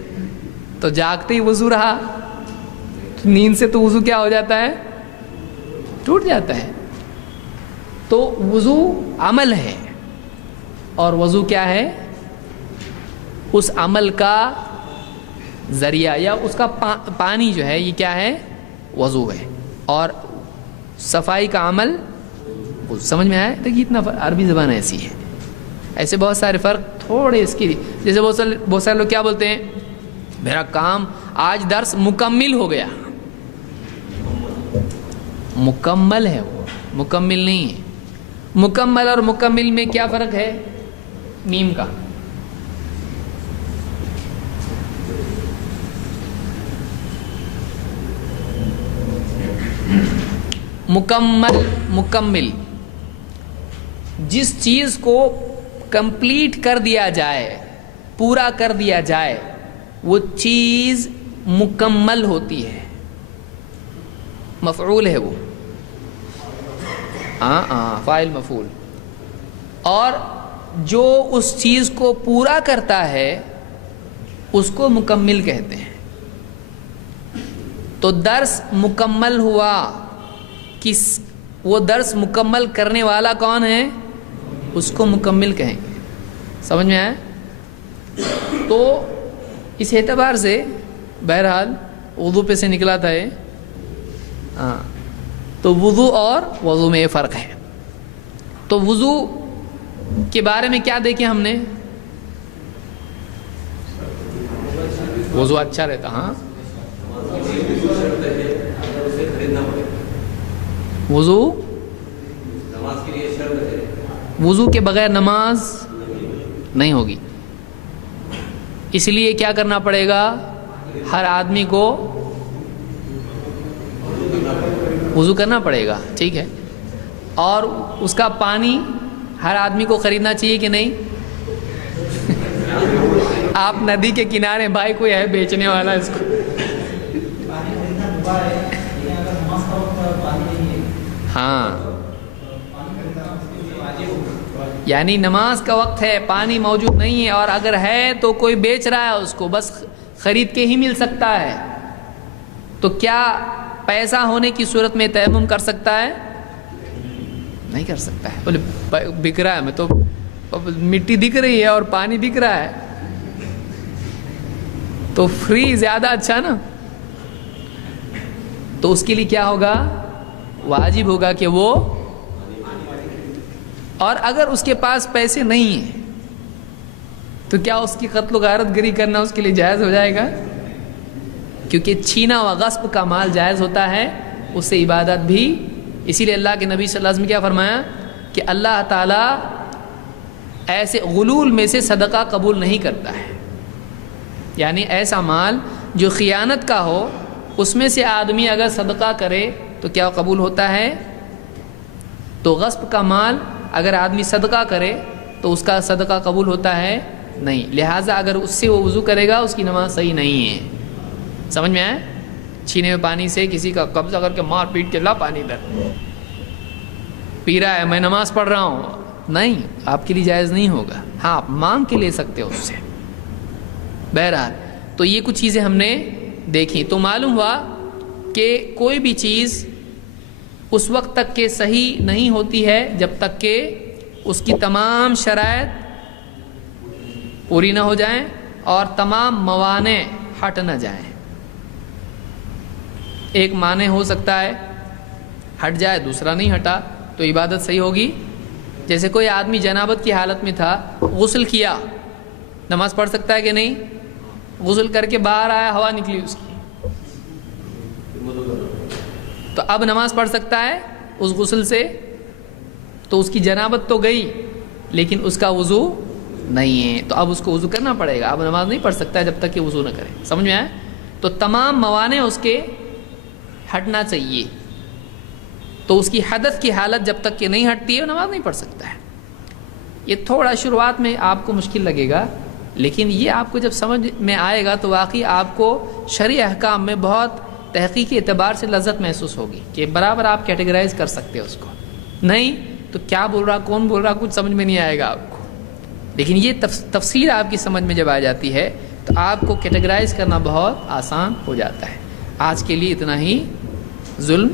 تو جاگتے ہی وضو رہا. نیند سے تو وضو کیا ہو جاتا ہے؟ ٹوٹ جاتا ہے. تو وضو عمل ہے اور وضو کیا ہے؟ اس عمل کا ذریعہ یا اس کا پانی جو ہے یہ کیا ہے؟ وضو ہے. اور صفائی کا عمل سمجھ میں آیا؟ دیکھیے اتنا عربی زبان ایسی ہے. ایسے بہت سارے فرق تھوڑے اس کی. جیسے بہت سارے لوگ کیا بولتے ہیں میرا کام آج درس مکمل ہو گیا. مکمل ہے وہ مکمل نہیں ہے. مکمل اور مکمل میں کیا فرق ہے؟ میم کا. مکمل جس چیز کو کمپلیٹ کر دیا جائے پورا کر دیا جائے وہ چیز مکمل ہوتی ہے. مفعول ہے وہ. فاعل مفعول. اور جو اس چیز کو پورا کرتا ہے اس کو مکمل کہتے ہیں. تو درس مکمل ہوا وہ درس مکمل کرنے والا کون ہے؟ اس کو مکمل کہیں گے. سمجھ میں آیا؟ تو اس اعتبار سے بہرحال وضو پہ سے نکلا تھا یہ. تو وضو اور وضو میں یہ فرق ہے. تو وضو کے بارے میں کیا دیکھیں ہم نے؟ وضو اچھا رہتا. ہاں وضو کے بغیر نماز نہیں ہوگی. اس لیے کیا کرنا پڑے گا؟ ہر آدمی کو وضو کرنا پڑے گا. ٹھیک ہے. اور اس کا پانی ہر آدمی کو خریدنا چاہیے کہ نہیں؟ آپ ندی کے کنارے بھائی کوئی ہے بیچنے والا اس کو ہاں یعنی نماز کا وقت ہے پانی موجود نہیں ہے اور اگر ہے تو کوئی بیچ رہا ہے اس کو بس خرید کے ہی مل سکتا ہے. تو کیا پیسہ ہونے کی صورت میں تیمم کر سکتا ہے؟ نہیں کر سکتا ہے. بولے بک رہا ہے میں تو مٹی دکھ رہی ہے اور پانی دکھ رہا ہے تو فری زیادہ اچھا نا. تو اس کے لیے کیا ہوگا؟ واجب ہوگا کہ وہ اور اگر اس کے پاس پیسے نہیں ہیں تو کیا اس کی قتل و غارت گری کرنا اس کے لیے جائز ہو جائے گا؟ کیونکہ چھینا و غصب کا مال جائز ہوتا ہے اس سے عبادت بھی. اسی لیے اللہ کے نبی صلی اللہ علیہ وسلم کیا فرمایا کہ اللہ تعالیٰ ایسے غلول میں سے صدقہ قبول نہیں کرتا ہے. یعنی ایسا مال جو خیانت کا ہو اس میں سے آدمی اگر صدقہ کرے تو کیا قبول ہوتا ہے؟ تو غصب کا مال اگر آدمی صدقہ کرے تو اس کا صدقہ قبول ہوتا ہے نہیں. لہٰذا اگر اس سے وہ وضو کرے گا اس کی نماز صحیح نہیں ہے. سمجھ میں آئے؟ چھینے ہوئے پانی سے کسی کا قبضہ کر کے مار پیٹ کے لا پانی در پی رہا ہے میں نماز پڑھ رہا ہوں نہیں آپ کے لیے جائز نہیں ہوگا. ہاں آپ مانگ کے لے سکتے ہو اس سے. بہرحال تو یہ کچھ چیزیں ہم نے دیکھی. تو معلوم ہوا کہ کوئی بھی چیز اس وقت تک کہ صحیح نہیں ہوتی ہے جب تک کہ اس کی تمام شرائط پوری نہ ہو جائیں اور تمام موانع ہٹ نہ جائیں. ایک معنی ہو سکتا ہے ہٹ جائے دوسرا نہیں ہٹا تو عبادت صحیح ہوگی. جیسے کوئی آدمی جنابت کی حالت میں تھا, غسل کیا, نماز پڑھ سکتا ہے کہ نہیں؟ غسل کر کے باہر آیا, ہوا نکلی اس کی, تو اب نماز پڑھ سکتا ہے اس غسل سے؟ تو اس کی جنابت تو گئی لیکن اس کا وضو نہیں ہے, تو اب اس کو وضو کرنا پڑے گا. اب نماز نہیں پڑھ سکتا ہے جب تک کہ وضو نہ کرے. سمجھ میں آئے؟ تو تمام موانع اس کے ہٹنا چاہیے. تو اس کی حدث کی حالت جب تک کہ نہیں ہٹتی ہے وہ نماز نہیں پڑھ سکتا ہے. یہ تھوڑا شروعات میں آپ کو مشکل لگے گا, لیکن یہ آپ کو جب سمجھ میں آئے گا تو واقعی آپ کو شرعی احکام میں بہت تحقیقی اعتبار سے لذت محسوس ہوگی کہ برابر آپ کیٹیگرائز کر سکتے ہیں اس کو. نہیں تو کیا بول رہا, کون بول رہا, کچھ سمجھ میں نہیں آئے گا آپ کو. لیکن یہ تفصیل آپ کی سمجھ میں جب آ جاتی ہے تو آپ کو کیٹیگرائز کرنا بہت آسان ہو جاتا ہے. آج کے لیے اتنا ہی ظلم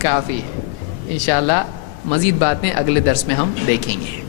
کافی ہے. انشاءاللہ مزید باتیں اگلے درس میں ہم دیکھیں گے.